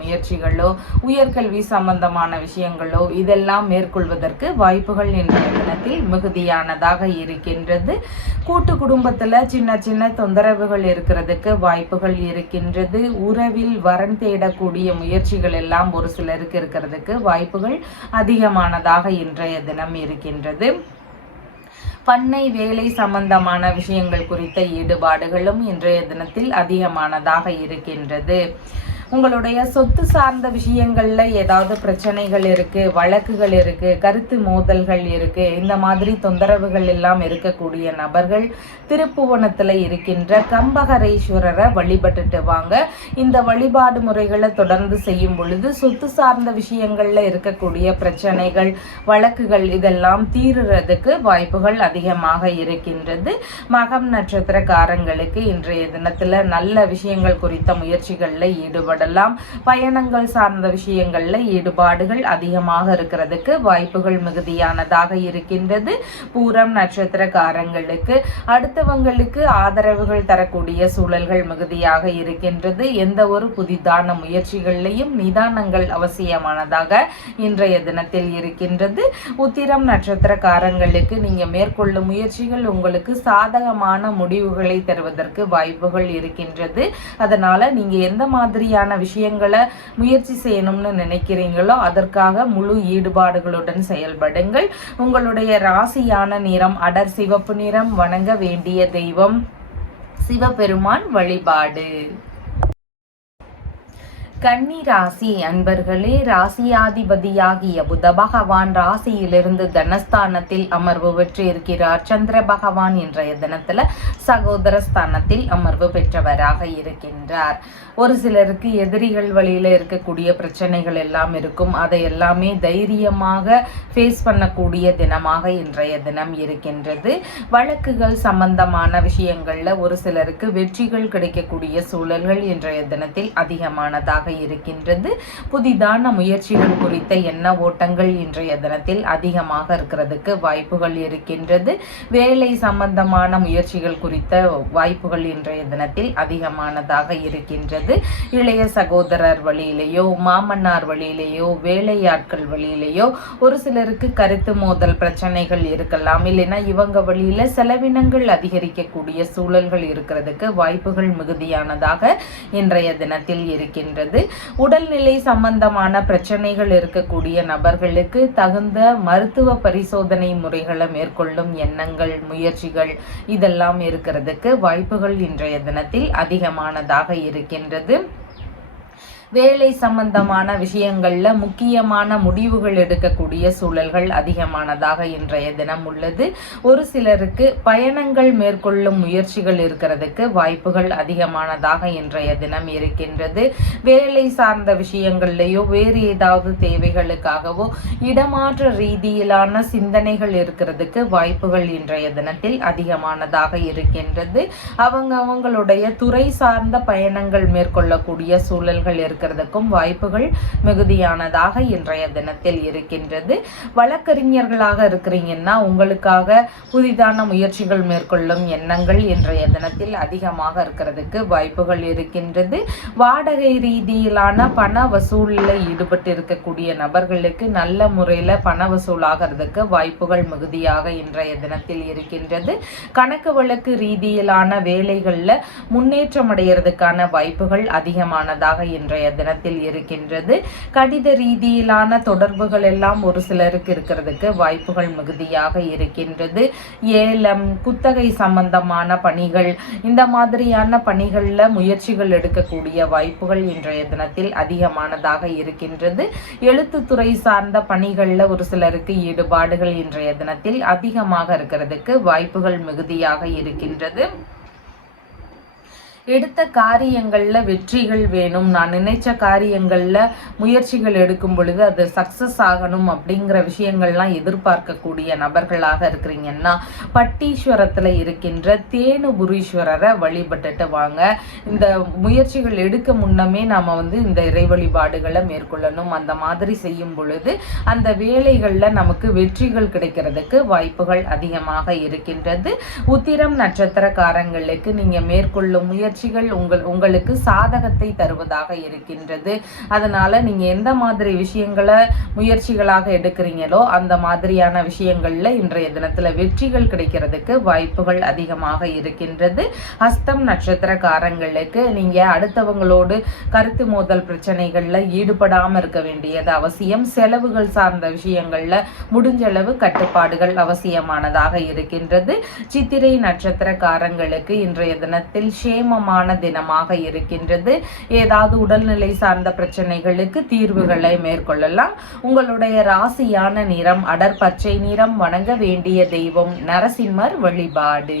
முயற்சிகளோ, உயர்கல்வி சம்பந்தமான விஷயங்களோ இதெல்லாம் மேற்கொள்வதற்கு வாய்ப்புகள் இன்றைய தினத்தில் மிகுதியானதாக இருக்கின்றது. கூட்டு குடும்பத்துல சின்ன சின்ன தொந்தரவுகள் இருக்கிறதுக்கு வாய்ப்புகள் இருக்கின்றது. உறவில் வரன் தேடக்கூடிய முயற்சிகள் எல்லாம் ஒரு சிலருக்கு இருக்கிறதுக்கு வாய்ப்புகள் அதிகமானதாக இன்றைய தினம் இருக்கின்றது. பண்ணை வேலை சம்பந்தமான விஷயங்கள் குறித்த ஈடுபாடுகளும் இன்றைய தினத்தில் அதிகமானதாக இருக்கின்றது. உங்களுடைய சொத்து சார்ந்த விஷயங்கள்ல ஏதாவது பிரச்சனைகள் இருக்கு, வழக்குகள் இருக்கு, கருத்து மோதல்கள் இருக்கு, இந்த மாதிரி தொந்தரவுகள் எல்லாம் இருக்கக்கூடிய நபர்கள் திருப்புவனத்துல இருக்கின்ற கம்பகரேஸ்வரரை வழிபட்டுட்டு வாங்க. இந்த வழிபாடு முறைகளை தொடர்ந்து செய்யும் பொழுது சொத்து சார்ந்த விஷயங்கள்ல இருக்கக்கூடிய பிரச்சனைகள், வழக்குகள் இதெல்லாம் தீருறதுக்கு வாய்ப்புகள் அதிகமாக இருக்கின்றது. மகம் நட்சத்திரக்காரங்களுக்கு இன்றைய தினத்துல நல்ல விஷயங்கள் குறித்த முயற்சிகள்ல ஈடுபட பயணங்கள் சார்ந்த விஷயங்கள்ல ஈடுபாடுகள் அதிகமாக இருக்கிறதுக்கு வாய்ப்புகள் மிகுதியானதாக இருக்கின்றது. பூரம் நட்சத்திரக்காரங்களுக்கு அடுத்தவங்களுக்கு ஆதரவுகள் தரக்கூடிய சூழல்கள் மிகுதியாக இருக்கின்றது. எந்த ஒரு புதிதான முயற்சிகள்லையும் நிதானங்கள் அவசியமானதாக இன்றைய தினத்தில் இருக்கின்றது. உத்திரம் நட்சத்திரக்காரங்களுக்கு நீங்க மேற்கொள்ளும் முயற்சிகள் உங்களுக்கு சாதகமான முடிவுகளை தருவதற்கு வாய்ப்புகள் இருக்கின்றது. அதனால நீங்க எந்த மாதிரியான விஷயங்களை முயற்சி செய்யணும்னு நினைக்கிறீங்களோ அதற்காக முழு ஈடுபாடுகளுடன் செயல்படுங்கள். உங்களுடைய ராசியான நிறம் அடர் சிவப்பு நிறம். வணங்க வேண்டிய தெய்வம் சிவபெருமான் வழிபாடு. கன்னி ராசி அன்பர்களே, ராசியாதிபதியாகிய புத பகவான் ராசியிலிருந்து தனஸ்தானத்தில் அமர்வு பெற்று இருக்கிறார். சந்திர பகவான் இன்றைய தினத்துல சகோதர ஸ்தானத்தில் அமர்வு பெற்றவராக இருக்கின்றார். ஒரு சிலருக்கு எதிரிகள் வழியில இருக்கக்கூடிய பிரச்சனைகள் எல்லாம் இருக்கும். அதை எல்லாமே தைரியமாக ஃபேஸ் பண்ணக்கூடிய தினமாக இன்றைய தினம் இருக்கின்றது. வழக்குகள் சம்பந்தமான விஷயங்கள்ல ஒரு சிலருக்கு வெற்றிகள் கிடைக்கக்கூடிய சூழல்கள் இன்றைய தினத்தில் அதிகமானதாக இருக்கின்றது. புதிதான முயற்சிகள் குறித்த எண்ண ஓட்டங்கள் இன்றைய தினத்தில் அதிகமாக இருக்கிறதுக்கு வாய்ப்புகள் இருக்கின்றது. வேலை சம்பந்தமான முயற்சிகள் குறித்த வாய்ப்புகள் இன்றைய தினத்தில் அதிகமானதாக இருக்கின்றது. இளைய சகோதரர் வழியிலேயோ, மாமன்னார் வழியிலேயோ, வேலையாட்கள் வழியிலேயோ ஒரு சிலருக்கு கருத்து மோதல் பிரச்சனைகள் இருக்கலாம். இல்லைன்னா இவங்க வழியில செலவினங்கள் அதிகரிக்கக்கூடிய சூழல்கள் இருக்கிறதுக்கு வாய்ப்புகள் மிகுதியானதாக இன்றைய தினத்தில் இருக்கின்றது. உடல்நிலை சம்பந்தமான பிரச்சனைகள் இருக்கக்கூடிய நபர்களுக்கு தகுந்த மருத்துவ பரிசோதனை முறைகளை மேற்கொள்ளும் எண்ணங்கள், முயற்சிகள் இதெல்லாம் இருக்கிறதுக்கு வாய்ப்புகள் இன்றைய தினத்தில் அதிகமானதாக இருக்கின்றது. வேலை சம்பந்தமான விஷயங்கள்ல முக்கியமான முடிவுகள் எடுக்கக்கூடிய சூழல்கள் அதிகமானதாக இன்றைய தினம் உள்ளது. ஒரு சிலருக்கு பயணங்கள் மேற்கொள்ளும் முயற்சிகள் இருக்கிறதுக்கு வாய்ப்புகள் அதிகமானதாக இன்றைய தினம் இருக்கின்றது. வேலை சார்ந்த விஷயங்கள்லையோ வேறு ஏதாவது தேவைகளுக்காகவோ இடமாற்ற ரீதியிலான சிந்தனைகள் இருக்கிறதுக்கு வாய்ப்புகள் இன்றைய தினத்தில் அதிகமானதாக இருக்கின்றது. அவங்களுடைய துறை சார்ந்த பயணங்கள் மேற்கொள்ளக்கூடிய சூழல்கள் இருக்கிறதுக்கும் வாய்ப்புகள் மிகுதியானதாக இன்றைய தினத்தில் இருக்கின்றது. வழக்கறிஞர்களாக இருக்கிறீங்கன்னா உங்களுக்காக புதிதான முயற்சிகள் மேற்கொள்ளும் எண்ணங்கள் இன்றைய தினத்தில் அதிகமாக இருக்கிறதுக்கு வாய்ப்புகள் இருக்கின்றது. வாடகை ரீதியிலான பண வசூலில் ஈடுபட்டு இருக்கக்கூடிய நபர்களுக்கு நல்ல முறையில் பண வசூலாகிறதுக்கு வாய்ப்புகள் மிகுதியாக இன்றைய தினத்தில் இருக்கின்றது. கணக்கு வழக்கு ரீதியிலான வேலைகளில் முன்னேற்றம் அடைகிறதுக்கான வாய்ப்புகள் அதிகமானதாக இன்றைய தினத்தில் இருக்கின்றது. கடித ரீதியிலான தொடர்புகள் எல்லாம் ஒரு சிலருக்கு இருக்கிறதுக்கு வாய்ப்புகள் மிகுதியாக இருக்கின்றது. ஏலம், குத்தகை சம்பந்தமான பணிகள், இந்த மாதிரியான பணிகளில் முயற்சிகள் எடுக்கக்கூடிய வாய்ப்புகள் இன்றைய தினத்தில் அதிகமானதாக இருக்கின்றது. எழுத்துத்துறை சார்ந்த பணிகளில் ஒரு சிலருக்கு ஈடுபாடுகள் இன்றைய தினத்தில் அதிகமாக இருக்கிறதுக்கு வாய்ப்புகள் மிகுதியாக இருக்கின்றது. எடுத்த காரியங்களில் வெற்றிகள் வேணும், நான் நினைச்ச காரியங்களில் முயற்சிகள் எடுக்கும் பொழுது அது சக்ஸஸ் ஆகணும் அப்படிங்கிற விஷயங்கள்லாம் எதிர்பார்க்கக்கூடிய நபர்களாக இருக்கிறீங்கன்னா பட்டீஸ்வரத்தில் இருக்கின்ற தேனுபுரீஸ்வரரை வழிபட்டுட்டு வாங்க. இந்த முயற்சிகள் எடுக்க முன்னமே நாம் இந்த இறை வழிபாடுகளை மேற்கொள்ளணும். அந்த மாதிரி செய்யும் பொழுது அந்த வேலைகளில் நமக்கு வெற்றிகள் கிடைக்கிறதுக்கு வாய்ப்புகள் அதிகமாக இருக்கின்றது. உத்திரம் நட்சத்திரக்காரங்களுக்கு நீங்கள் மேற்கொள்ளும் முயற்சிகள் உங்களுக்கு சாதகத்தை தருவதாக இருக்கின்றது. அதனால நீங்க எந்த மாதிரி விஷயங்களை முயற்சிகளாக எடுக்கிறீங்களோ அந்த மாதிரியான விஷயங்கள்ல இன்றைய தினத்துல வெற்றிகள் கிடைக்கிறதுக்கு வாய்ப்புகள் அதிகமாக இருக்கின்றது. ஹஸ்தம் நட்சத்திரக்காரங்களுக்கு நீங்க அடுத்தவங்களோடு கருத்து மோதல் பிரச்சனைகள்ல ஈடுபடாம இருக்க வேண்டியது அவசியம். செலவுகள் சார்ந்த விஷயங்கள்ல முடிஞ்சளவு கட்டுப்பாடுகள் அவசியமானதாக இருக்கின்றது. சித்திரை நட்சத்திரக்காரங்களுக்கு இன்றைய தினத்தில் சேம தினமாக இருக்கின்றது. ஏதாவது உடல்நிலை சார்ந்த பிரச்சனைகளுக்கு தீர்வுகளை மேற்கொள்ளலாம். உங்களுடைய ராசியான நிறம் அடர் பச்சை நிறம். வணங்க வேண்டிய தெய்வம் நரசிம்மர் வழிபாடு.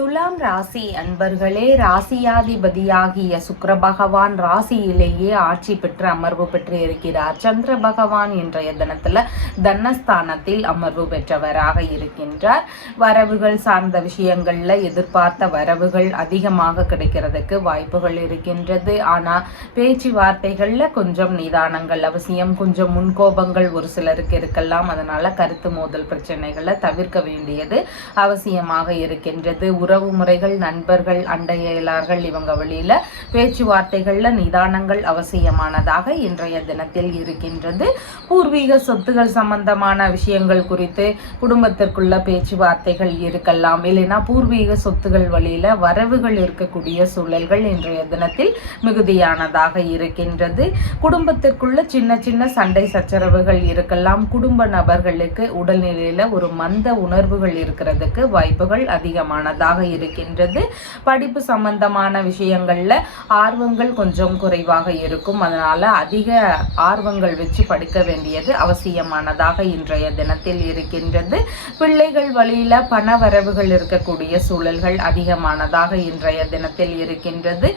துலாம் ராசி அன்பர்களே, ராசியாதிபதியாகிய சுக்கிர பகவான் ராசியிலேயே ஆட்சி பெற்று அமர்வு பெற்று இருக்கிறார். சந்திர பகவான் இன்றைய தினத்துல தனஸ்தானத்தில் அமர்வு பெற்றவராக இருக்கின்றார். வரவுகள் சார்ந்த விஷயங்கள்ல எதிர்பார்த்த வரவுகள் அதிகமாக கிடைக்கிறதுக்கு வாய்ப்புகள் இருக்கின்றது. ஆனா பேச்சுவார்த்தைகள்ல கொஞ்சம் நிதானங்கள் அவசியம். கொஞ்சம் முன்கோபங்கள் ஒரு சிலருக்கு இருக்கலாம். அதனால கருத்து மோதல் பிரச்சனைகளை தவிர்க்க வேண்டியது அவசியமாக இருக்கின்றது. உறவு முறைகள், நண்பர்கள், அண்டையலார்கள் இவங்க வழியில பேச்சுவார்த்தைகள்ல நிதானங்கள் அவசியமானதாக இன்றைய தினத்தில் இருக்கின்றது. பூர்வீக சொத்துகள் சம்பந்தமான விஷயங்கள் குறித்து குடும்பத்திற்குள்ள பேச்சுவார்த்தைகள் இருக்கலாம். இல்லைன்னா பூர்வீக சொத்துகள் வழியில வரவுகள் இருக்கக்கூடிய சூழல்கள் இன்றைய தினத்தில் மிகுதியானதாக இருக்கின்றது. குடும்பத்திற்குள்ள சின்ன சின்ன சண்டை சச்சரவுகள் இருக்கலாம். குடும்ப நபர்களுக்கு உடல்நிலையில ஒரு மந்த உணர்வுகள் இருக்கிறதுக்கு வாய்ப்புகள் அதிகமானதாக இருக்கின்றது. படிப்பு சம்பந்தமான விஷயங்கள்ல ஆர்வங்கள் கொஞ்சம் குறைவாக இருக்கும். அதனால அதிக ஆர்வங்கள் வச்சு படிக்க வேண்டியது அவசியமானதாக இன்றைய தினத்தில் இருக்கின்றது. பிள்ளைகள் வழியில பண வரவுகள் இருக்கக்கூடிய சூழல்கள் அதிகமானதாக இன்றைய தினத்தில் இருக்கின்றது.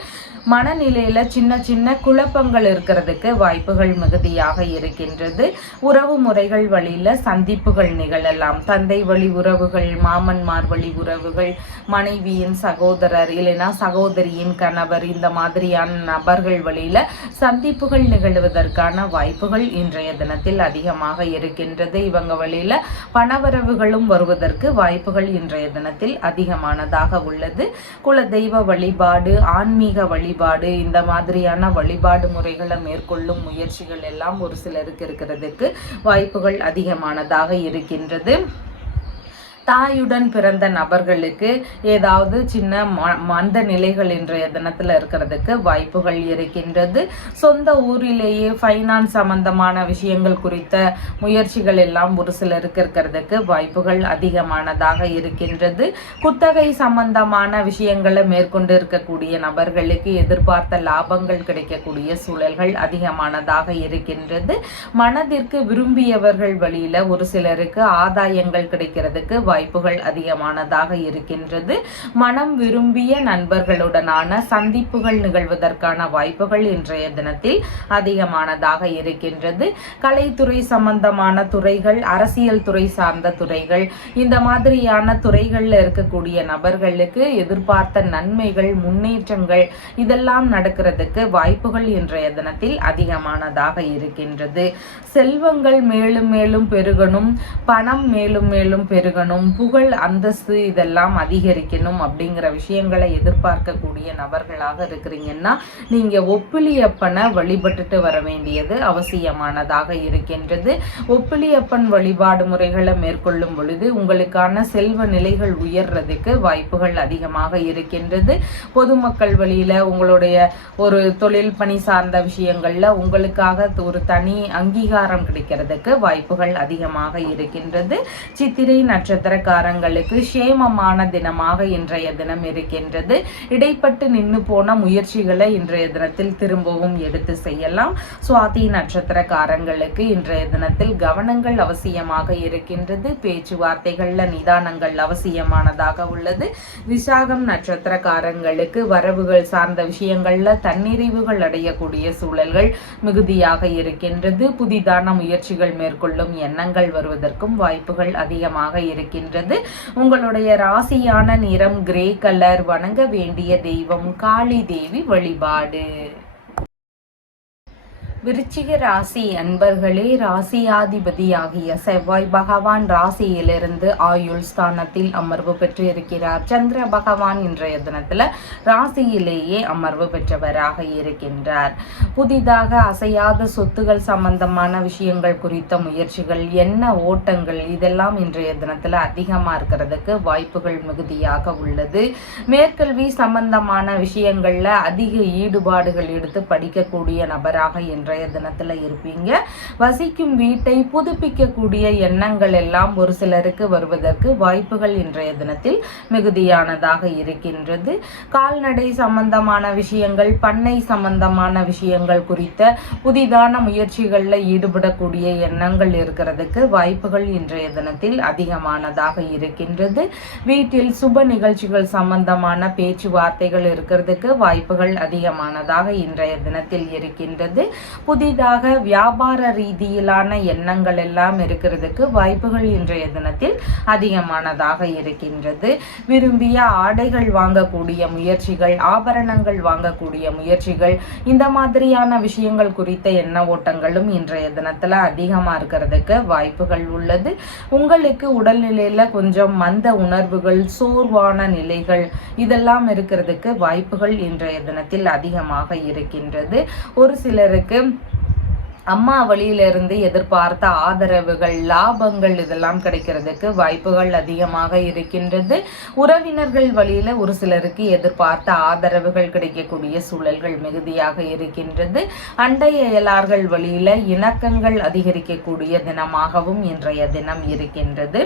மனநிலையில சின்ன சின்ன குழப்பங்கள் இருக்கிறதுக்கு வாய்ப்புகள் மிகுதியாக இருக்கின்றது. உறவு முறைகள் வழியில சந்திப்புகள் நிகழலாம். தந்தை வழி உறவுகள், மாமன்மார் வழி உறவுகள், மனைவியின் சகோதரர் இல்லைன்னா சகோதரியின் கணவர், இந்த மாதிரியான நபர்கள் வழியில சந்திப்புகள் நிகழ்வதற்கான வாய்ப்புகள் இன்றைய தினத்தில் அதிகமாக இருக்கின்றது. இவங்க வழியில பணவரவுகளும் வருவதற்கு வாய்ப்புகள் இன்றைய தினத்தில் அதிகமானதாக உள்ளது. குல தெய்வ வழிபாடு, ஆன்மீக வழிபாடு, இந்த மாதிரியான வழிபாடு முறைகளை மேற்கொள்ளும் முயற்சிகள் எல்லாம் ஒரு சிலருக்கு இருக்கிறதுக்கு வாய்ப்புகள் அதிகமானதாக இருக்கின்றது. தாயுடன் பிறந்த நபர்களுக்கு ஏதாவது சின்ன மந்த நிலைகள் இன்றைய தினத்தில் இருக்கிறதுக்கு வாய்ப்புகள் இருக்கின்றது. சொந்த ஊரிலேயே ஃபைனான்ஸ் சம்பந்தமான விஷயங்கள் குறித்த முயற்சிகள் எல்லாம் ஒரு சிலருக்கு இருக்கிறதுக்கு வாய்ப்புகள் அதிகமானதாக இருக்கின்றது. குத்தகை சம்பந்தமான விஷயங்களை மேற்கொண்டு இருக்கக்கூடிய நபர்களுக்கு எதிர்பார்த்த லாபங்கள் கிடைக்கக்கூடிய சூழல்கள் அதிகமானதாக இருக்கின்றது. மனதிற்கு விரும்பியவர்கள் வழியில ஒரு சிலருக்கு ஆதாயங்கள் கிடைக்கிறதுக்கு வாய்ப்புகள் அதிகமானதாக இருக்கின்றது. மனம் விரும்பிய நண்பர்களுடனான சந்திப்புகள் நிகழ்வதற்கான வாய்ப்புகள் இன்றைய தினத்தில் அதிகமானதாக இருக்கின்றது. கலைத்துறை சம்பந்தமான துறைகள், அரசியல் துறை சார்ந்த துறைகள், இந்த மாதிரியான துறைகள்ல இருக்கக்கூடிய நபர்களுக்கு எதிர்பார்த்த நன்மைகள், முன்னேற்றங்கள் இதெல்லாம் நடக்கிறதுக்கு வாய்ப்புகள் இன்றைய தினத்தில் அதிகமானதாக இருக்கின்றது. செல்வங்கள் மேலும் மேலும் பெருகணும், பணம் மேலும் மேலும் பெருகணும், புகழ், அந்தஸ்து இதெல்லாம் அதிகரிக்கணும் அப்படிங்கிற விஷயங்களை எதிர்பார்க்கக்கூடிய நபர்களாக இருக்கிறீங்கன்னா நீங்க ஒப்பிலியப்பனை வழிபட்டுட்டு வர வேண்டியது அவசியமானதாக இருக்கின்றது. ஒப்பிலியப்பன் வழிபாடு முறைகளை மேற்கொள்ளும் பொழுது உங்களுக்கான செல்வ நிலைகள் உயர்றதுக்கு வாய்ப்புகள் அதிகமாக இருக்கின்றது. பொதுமக்கள் வழியில உங்களுடைய ஒரு தொழில் பணி சார்ந்த விஷயங்கள்ல உங்களுக்காக ஒரு தனி அங்கீகாரம் கிடைக்கிறதுக்கு வாய்ப்புகள் அதிகமாக இருக்கின்றது. சித்திரை நட்சத்திரக்காரங்களுக்கு சேமமான தினமாக இன்றைய தினம் இருக்கின்றது. இடைப்பட்டு நின்று போன முயற்சிகளை இன்றைய தினத்தில் திரும்பவும் எடுத்து செய்யலாம். சுவாதி நட்சத்திரக்காரங்களுக்கு இன்றைய தினத்தில் கவனங்கள் அவசியமாக இருக்கின்றது. பேச்சுவார்த்தைகள்ல நிதானங்கள் அவசியமானதாக உள்ளது. விசாகம் நட்சத்திரக்காரங்களுக்கு வரவுகள் சார்ந்த விஷயங்கள்ல தன்னிறைவுகள் அடையக்கூடிய சூழல்கள் மிகுதியாக இருக்கின்றது. புதிதான முயற்சிகள் மேற்கொள்ளும் எண்ணங்கள் வருவதற்கும் வாய்ப்புகள் அதிகமாக இருக்கின்றது. உங்களுடைய ராசியான நிறம் கிரே கலர். வணங்க வேண்டிய தெய்வம் காளி தேவி வழிபாடு. விருச்சிக ராசி அன்பர்களே, ராசியாதிபதியாகிய செவ்வாய் பகவான் ராசியிலிருந்து ஆயுள் ஸ்தானத்தில் அமர்வு பெற்று இருக்கிறார். சந்திர பகவான் இன்றைய தினத்துல ராசியிலேயே அமர்வு பெற்றவராக இருக்கின்றார். புதிதாக அசையாத சொத்துகள் சம்பந்தமான விஷயங்கள் குறித்த முயற்சிகள், என்ன ஓட்டங்கள் இதெல்லாம் இன்றைய தினத்துல அதிகமா இருக்கிறதுக்கு வாய்ப்புகள் மிகுதியாக உள்ளது. மேற்கல்வி சம்பந்தமான விஷயங்கள்ல அதிக ஈடுபாடுகள் எடுத்து படிக்கக்கூடிய நபராக இன்றைய தினத்துல இருப்பீங்க. வசிக்கும் வீட்டை புதுப்பிக்கக்கூடிய எண்ணங்கள் எல்லாம் ஒரு சிலருக்கு வருவதற்கு வாய்ப்புகள் இன்றைய தினத்தில் மிகுதியானதாக இருக்கின்றது. கால்நடை சம்பந்தமான விஷயங்கள், பண்ணை சம்பந்தமான விஷயங்கள் குறித்த புதிதான முயற்சிகள்ல ஈடுபடக்கூடிய எண்ணங்கள் இருக்கிறதுக்கு வாய்ப்புகள் இன்றைய தினத்தில் அதிகமானதாக இருக்கின்றது. வீட்டில் சுப நிகழ்ச்சிகள் சம்பந்தமான பேச்சுவார்த்தைகள் இருக்கிறதுக்கு வாய்ப்புகள் அதிகமானதாக இன்றைய தினத்தில் இருக்கின்றது. புதிதாக வியாபார ரீதியிலான எண்ணங்கள் எல்லாம் இருக்கிறதுக்கு வாய்ப்புகள் இன்றைய தினத்தில் அதிகமானதாக இருக்கின்றது. விரும்பிய ஆடைகள் வாங்கக்கூடிய முயற்சிகள், ஆபரணங்கள் வாங்கக்கூடிய முயற்சிகள், இந்த மாதிரியான விஷயங்கள் குறித்த எண்ண ஓட்டங்களும் இன்றைய தினத்துல அதிகமா இருக்கிறதுக்கு வாய்ப்புகள் உள்ளது. உங்களுக்கு உடல்நிலையில கொஞ்சம் மந்த உணர்வுகள், சோர்வான நிலைகள் இதெல்லாம் இருக்கிறதுக்கு வாய்ப்புகள் இன்றைய தினத்தில் அதிகமாக இருக்கின்றது. ஒரு சிலருக்கு அம்மா வழியிலிருந்து எதிர்பார்த்த ஆதரவுகள், லாபங்கள் இதெல்லாம் கிடைக்கிறதுக்கு வாய்ப்புகள் அதிகமாக இருக்கின்றது. உறவினர்கள் வழியில ஒரு சிலருக்கு எதிர்பார்த்த ஆதரவுகள் கிடைக்கக்கூடிய சூழல்கள் மிகுதியாக இருக்கின்றது. அண்டை அயலார்கள் வழியில இணக்கங்கள் அதிகரிக்கக்கூடிய தினமாகவும் இன்றைய தினம் இருக்கின்றது.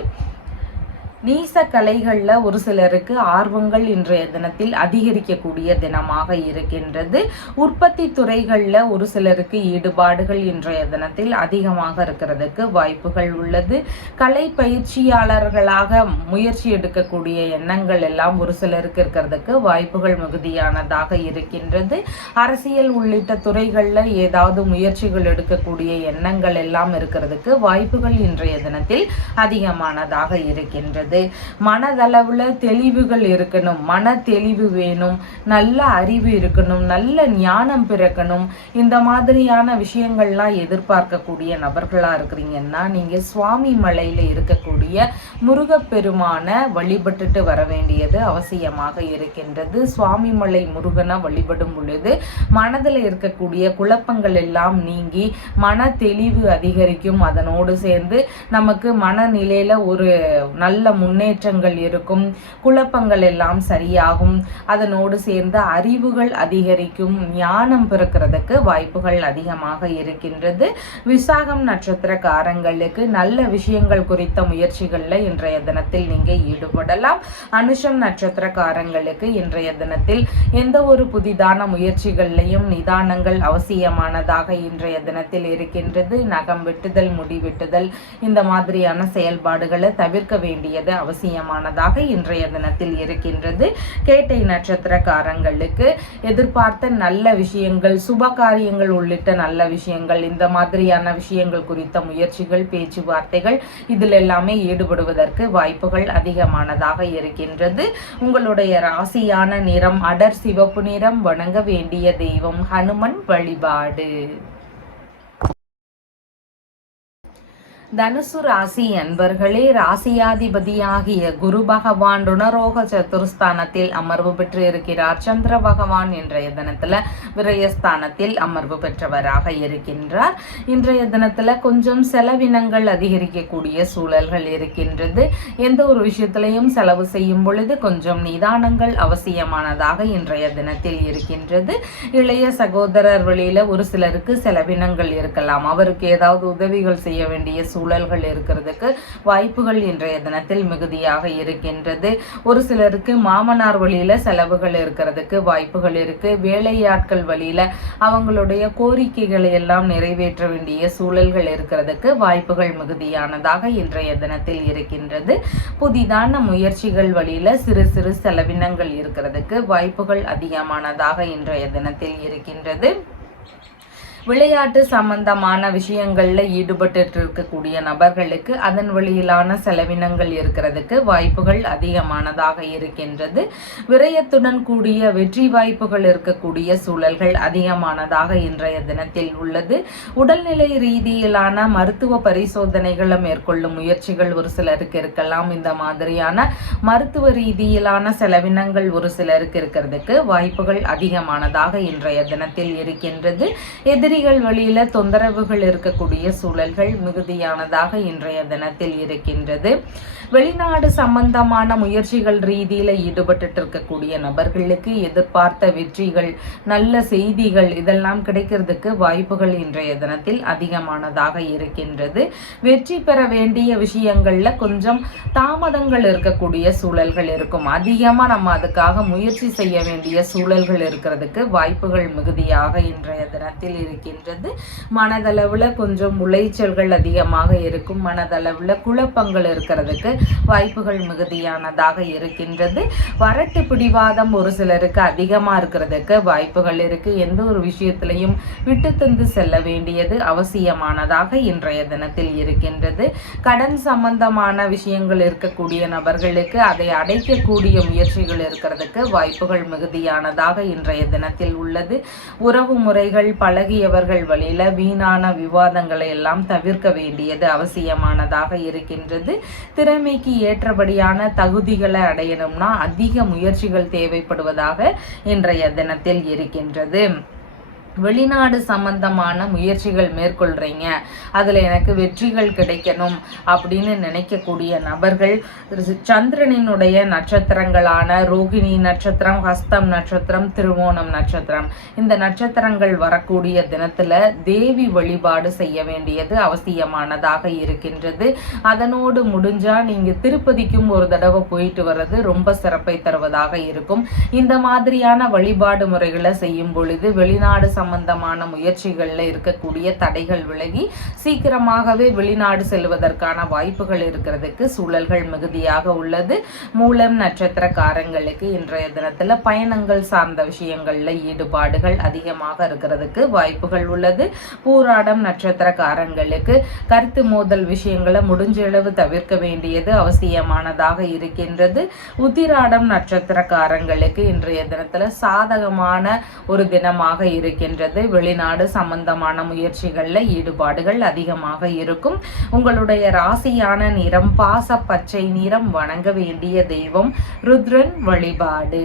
நீச கலைகள்ல ஒரு சிலருக்கு ஆர்வங்கள் இன்றைய தினத்தில் அதிகரிக்கக்கூடிய தினமாக இருக்கின்றது. உற்பத்தி துறைகள்ல ஒரு சிலருக்கு ஈடுபாடுகள் இன்றைய தினத்தில் அதிகமாக இருக்கிறதுக்கு வாய்ப்புகள் உள்ளது. கலை பயிற்சியாளர்களாக முயற்சி எடுக்கக்கூடிய எண்ணங்கள் எல்லாம் ஒரு சிலருக்கு இருக்கிறதுக்கு வாய்ப்புகள் மிகுதியானதாக இருக்கின்றது. அரசியல் உள்ளிட்ட துறைகள்ல ஏதாவது முயற்சிகள் எடுக்கக்கூடிய எண்ணங்கள் எல்லாம் இருக்கிறதுக்கு வாய்ப்புகள் இன்றைய தினத்தில் அதிகமானதாக இருக்கின்றது. மனதளவுல தெளிவுகள் இருக்கணும், மன தெளிவு வேணும், நல்ல அறிவு இருக்கணும், நல்ல ஞானம் பிறக்கணும். இந்த மாதிரியான விஷயங்கள்லாம் எதிர்பார்க்கக்கூடிய நபர்களா இருக்கிறீங்கன்னா நீங்க சுவாமி மலையில இருக்கக்கூடிய முருகப்பெருமான வழிபட்டுட்டு வர வேண்டியது அவசியமாக இருக்கின்றது. சுவாமி மலை முருகனை வழிபடும் பொழுது மனதில் இருக்கக்கூடிய குழப்பங்கள் எல்லாம் நீங்கி மன தெளிவு அதிகரிக்கும். அதனோடு சேர்ந்து நமக்கு மனநிலையில ஒரு நல்ல முன்னேற்றங்கள் இருக்கும், குழப்பங்கள் எல்லாம் சரியாகும், அதனோடு சேர்ந்து அறிவுகள் அதிகரிக்கும், ஞானம் பிறக்கிறதுக்கு வாய்ப்புகள் அதிகமாக இருக்கின்றது. விசாகம் நட்சத்திரக்காரங்களுக்கு நல்ல விஷயங்கள் குறித்த முயற்சிகளில் இன்றைய தினத்தில் நீங்க ஈடுபடலாம். அனுஷம் நட்சத்திரக்காரங்களுக்கு இன்றைய தினத்தில் எந்த ஒரு புதிதான முயற்சிகள்லையும் நிதானங்கள் அவசியமானதாக இன்றைய தினத்தில் இருக்கின்றது. நகம் வெட்டுதல், முடி வெட்டுதல், இந்த மாதிரியான செயல்பாடுகளை தவிர்க்க வேண்டியது அவசியமானதாக இன்றைய தினத்தில் இருக்கின்றது. கேட்டை நட்சத்திரக்காரங்களுக்கு எதிர்பார்த்த நல்ல விஷயங்கள், சுப காரியங்கள் உள்ளிட்ட நல்ல விஷயங்கள், இந்த மாதிரியான விஷயங்கள் குறித்த முயற்சிகள், பேச்சுவார்த்தைகள் இதில் எல்லாமே ஈடுபடுவதற்கு வாய்ப்புகள் அதிகமானதாக இருக்கின்றது. உங்களுடைய ராசியான நிறம் அடர் சிவப்பு நிறம். வணங்க வேண்டிய தெய்வம் ஹனுமன் வழிபாடு. தனுசு ராசி அன்பர்களே, ராசியாதிபதியாகிய குரு பகவான் ருணரோக சதுர்ஸ்தானத்தில் அமர்வு பெற்று இருக்கிறார். சந்திர பகவான் இன்றைய தினத்துல விரயஸ்தானத்தில் அமர்வு பெற்றவராக இருக்கின்றார். இன்றைய தினத்துல கொஞ்சம் செலவினங்கள் அதிகரிக்கக்கூடிய சூழல்கள் இருக்கின்றது. எந்த ஒரு விஷயத்திலையும் செலவு செய்யும் பொழுது கொஞ்சம் நிதானங்கள் அவசியமானதாக இன்றைய தினத்தில் இருக்கின்றது. இளைய சகோதரர் வழியில ஒரு சிலருக்கு செலவினங்கள் இருக்கலாம். அவருக்கு ஏதாவது உதவிகள் செய்ய வேண்டிய சூழல்கள் இருக்கிறதுக்கு வாய்ப்புகள் இன்றைய தினத்தில் மிகுதியாக இருக்கின்றது. ஒரு சிலருக்கு மாமனார் வழியில செலவுகள் இருக்கிறதுக்கு வாய்ப்புகள் இருக்கு. வேலையாட்கள் வழியில அவங்களுடைய கோரிக்கைகளை எல்லாம் நிறைவேற்ற வேண்டிய சூழல்கள் இருக்கிறதுக்கு வாய்ப்புகள் மிகுதியானதாக இன்றைய தினத்தில் இருக்கின்றது. புதிதான முயற்சிகள் வழியில சிறு சிறு செலவினங்கள் இருக்கிறதுக்கு வாய்ப்புகள் அதிகமானதாக இன்றைய தினத்தில் இருக்கின்றது. விளையாட்டு சம்பந்தமான விஷயங்கள்ல ஈடுபட்டு இருக்கக்கூடிய நபர்களுக்கு அதன் வழியிலான செலவினங்கள் இருக்கிறதுக்கு வாய்ப்புகள் அதிகமானதாக இருக்கின்றது. விரயத்துடன் கூடிய வெற்றி வாய்ப்புகள் இருக்கக்கூடிய சூழல்கள் அதிகமானதாக இன்றைய தினத்தில் உள்ளது. உடல்நிலை ரீதியிலான மருத்துவ பரிசோதனைகளை மேற்கொள்ளும் முயற்சிகள் ஒரு சிலருக்கு இருக்கலாம். இந்த மாதிரியான மருத்துவ ரீதியிலான செலவினங்கள் ஒரு சிலருக்கு இருக்கிறதுக்கு வாய்ப்புகள் அதிகமானதாக இன்றைய தினத்தில் இருக்கின்றது. எதிரிகள் வழியில தொந்தரவுகள் இருக்கக்கூடிய சூழல்கள் மிகுதியானதாக இன்றைய தினத்தில் இருக்கின்றது. வெளிநாடு சம்பந்தமான முயற்சிகள் ரீதியில ஈடுபட்டு இருக்கக்கூடிய நபர்களுக்கு எதிர்பார்த்த வெற்றிகள், நல்ல செய்திகள் இதெல்லாம் கிடைக்கிறதுக்கு வாய்ப்புகள் இன்றைய தினத்தில் அதிகமானதாக இருக்கின்றது. வெற்றி பெற வேண்டிய விஷயங்கள்ல கொஞ்சம் தாமதங்கள் இருக்கக்கூடிய சூழல்கள் இருக்கும். அதிகமா நம்ம அதுக்காக முயற்சி செய்ய வேண்டிய சூழல்கள் இருக்கிறதுக்கு வாய்ப்புகள் மிகுதியாக இன்றைய தினத்தில் இருக்கின்றது. மனதளவுல கொஞ்சம் உளைச்சல்கள் அதிகமாக இருக்கும். மனதளவுல குழப்பங்கள் இருக்கிறதுக்கு வாய்ப்புகள் மிகுதியானதாக இருக்கின்றது. வரட்டு பிடிவாதம் ஒரு சிலருக்கு அதிகமா இருக்கிறதுக்கு வாய்ப்புகள் இருக்கு. எந்த ஒரு விஷயத்திலையும் விட்டு தந்து செல்ல வேண்டியது அவசியமானதாக இன்றைய தினத்தில் இருக்கின்றது. கடன் சம்பந்தமான விஷயங்கள் இருக்கக்கூடிய நபர்களுக்கு அதை அடைக்கக்கூடிய முயற்சிகள் இருக்கிறதுக்கு வாய்ப்புகள் மிகுதியானதாக இன்றைய தினத்தில் உள்ளது. உறவு முறைகள், பழகியவர்கள் வழியில வீணான விவாதங்களை எல்லாம் தவிர்க்க வேண்டியது அவசியமானதாக இருக்கின்றது. திறமைக்கு ஏற்றபடியான தகுதிகளை அடையணும்னா அதிக முயற்சிகள் தேவைப்படுவதாக இன்றைய தினத்தில் இருக்கின்றது. வெளிநாடு சம்பந்தமான முயற்சிகள் மேற்கொள்றீங்க, அதுல எனக்கு வெற்றிகள் கிடைக்கணும் அப்படின்னு நினைக்கக்கூடிய நபர்கள் சந்திரனினுடைய நட்சத்திரங்களான ரோகிணி நட்சத்திரம், ஹஸ்தம் நட்சத்திரம், திருவோணம் நட்சத்திரம், இந்த நட்சத்திரங்கள் வரக்கூடிய தினத்துல தேவி வழிபாடு செய்ய வேண்டியது அவசியமானதாக இருக்கின்றது. அதனோடு முடிஞ்சா நீங்க திருப்பதிக்கும் ஒரு தடவை போயிட்டு வர்றது ரொம்ப சிறப்பை தருவதாக இருக்கும். இந்த மாதிரியான வழிபாடு முறைகளை செய்யும் பொழுது வெளிநாடு சம்பந்தமான முயற்சிகள்ல இருக்கக்கூடிய தடைகள் விலகி சீக்கிரமாகவே வெளிநாடு செல்வதற்கான வாய்ப்புகள் இருக்கிறதுக்கு சூழல்கள் மிகுதியாக உள்ளது. மூலம் நட்சத்திரக்காரங்களுக்கு இன்றைய தினத்துல பயணங்கள் சார்ந்த விஷயங்கள்ல ஈடுபாடுகள் அதிகமாக இருக்கிறதுக்கு வாய்ப்புகள் உள்ளது. பூராடம் நட்சத்திரக்காரங்களுக்கு கருத்து மோதல் விஷயங்களை முடிஞ்ச அளவு தவிர்க்க வேண்டியது அவசியமானதாக இருக்கின்றது. உத்திராடம் நட்சத்திரக்காரங்களுக்கு இன்றைய தினத்துல சாதகமான ஒரு தினமாக இருக்கின்றது. வெளிநாடு சம்பந்தமான முயற்சிகள்ல ஈடுபாடுகள் அதிகமாக இருக்கும். உங்களுடைய ராசியான நிறம் பாச பச்சை நிறம். வணங்க வேண்டிய தெய்வம் ருத்ரன் வழிபாடு.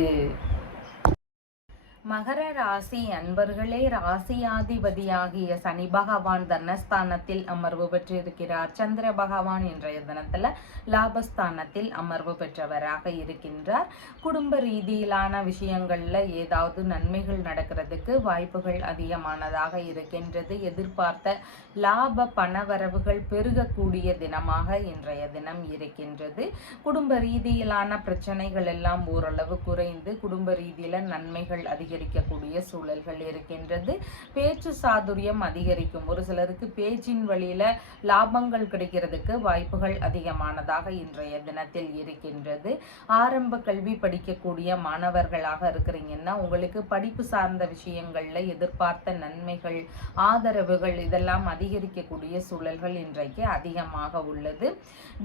மகர ராசி அன்பர்களே, ராசியாதிபதியாகிய சனி பகவான் தனஸ்தானத்தில் அமர்வு பெற்றிருக்கிறார். சந்திர பகவான் இன்றைய தினத்துல லாபஸ்தானத்தில் அமர்வு பெற்றவராக இருக்கின்றார். குடும்ப ரீதியிலான விஷயங்கள்ல ஏதாவது நன்மைகள் நடக்கிறதுக்கு வாய்ப்புகள் அதிகமானதாக இருக்கின்றது. எதிர்பார்த்த லாப பணவரவுகள் பெருகக்கூடிய தினமாக இன்றைய தினம் இருக்கின்றது. குடும்ப ரீதியிலான பிரச்சனைகள் எல்லாம் ஓரளவு குறைந்து குடும்ப ரீதியில நன்மைகள் அதிகரிக்கக்கூடிய சூழல்கள் இருக்கின்றது. பேச்சு சாதுரியம் அதிகரிக்கும். ஒரு சிலருக்கு பேச்சின் வழியில லாபங்கள் கிடைக்கிறதுக்கு வாய்ப்புகள் அதிகமானதாக இன்றைய தினத்தில் இருக்கின்றது. ஆரம்ப கல்வி படிக்கக்கூடிய மாணவர்களாக இருக்கிறீங்கன்னா உங்களுக்கு படிப்பு சார்ந்த விஷயங்கள்ல எதிர்பார்த்த நன்மைகள் ஆதரவுகள் இதெல்லாம் அதிகரிக்கக்கூடிய சூழல்கள் இன்றைக்கு அதிகமாக உள்ளது.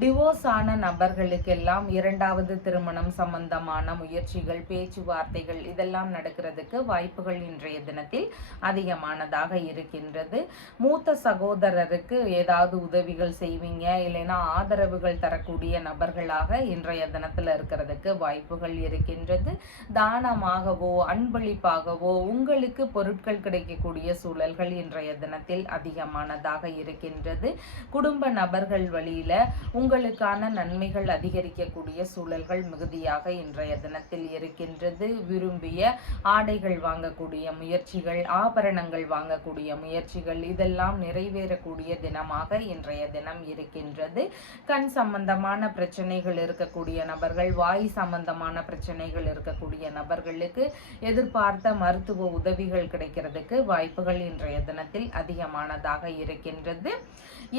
டிவோர்ஸ் ஆன நபர்களுக்கெல்லாம் இரண்டாவது திருமணம் சம்பந்தமான முயற்சிகள் பேச்சுவார்த்தைகள் இதெல்லாம் நடக்கிறதுக்கு வாய்ப்புகள் இன்றைய தினத்தில் அதிகமானதாக இருக்கின்றது. மூத்த சகோதரருக்கு ஏதாவது உதவிகள் செய்வீங்க, இல்லைன்னா ஆதரவுகள் தரக்கூடிய நபர்களாக இன்றைய தினத்துல இருக்கிறதுக்கு வாய்ப்புகள் இருக்கின்றது. தானமாகவோ அன்பளிப்பாகவோ உங்களுக்கு பொருட்கள் கிடைக்கக்கூடிய சூழல்கள் இன்றைய தினத்தில் அதிகமானதாக இருக்கின்றது. குடும்ப நபர்கள் வழியில உங்களுக்கான நன்மைகள் அதிகரிக்கக்கூடிய சூழல்கள் மிகுதியாக இன்றைய தினத்தில் இருக்கின்றது. விரும்பிய ஆடைகள் வாங்கக்கூடிய முயற்சிகள், ஆபரணங்கள் வாங்கக்கூடிய முயற்சிகள் இதெல்லாம் நிறைவேறக்கூடிய தினமாக இன்றைய தினம் இருக்கின்றது. கண் சம்பந்தமான பிரச்சனைகள் இருக்கக்கூடிய நபர்கள், வாய் சம்பந்தமான பிரச்சனைகள் இருக்கக்கூடிய நபர்களுக்கு எதிர்பார்த்த மருத்துவ உதவிகள் கிடைக்கிறதுக்கு வாய்ப்புகள் இன்றைய தினத்தில் அதிகமானதாக இருக்கின்றது.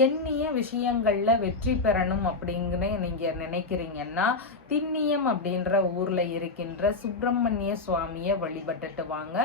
எண்ணிய விஷயங்கள்ல வெற்றி பெறணும் அப்படிங்கிற நீங்க நினைக்கிறீங்கன்னா திண்ணியம் அப்படின்ற ஊர்ல இருக்கின்ற சுப்பிரமணிய சுவாமியை வழிபட்டுட்டு வாங்க.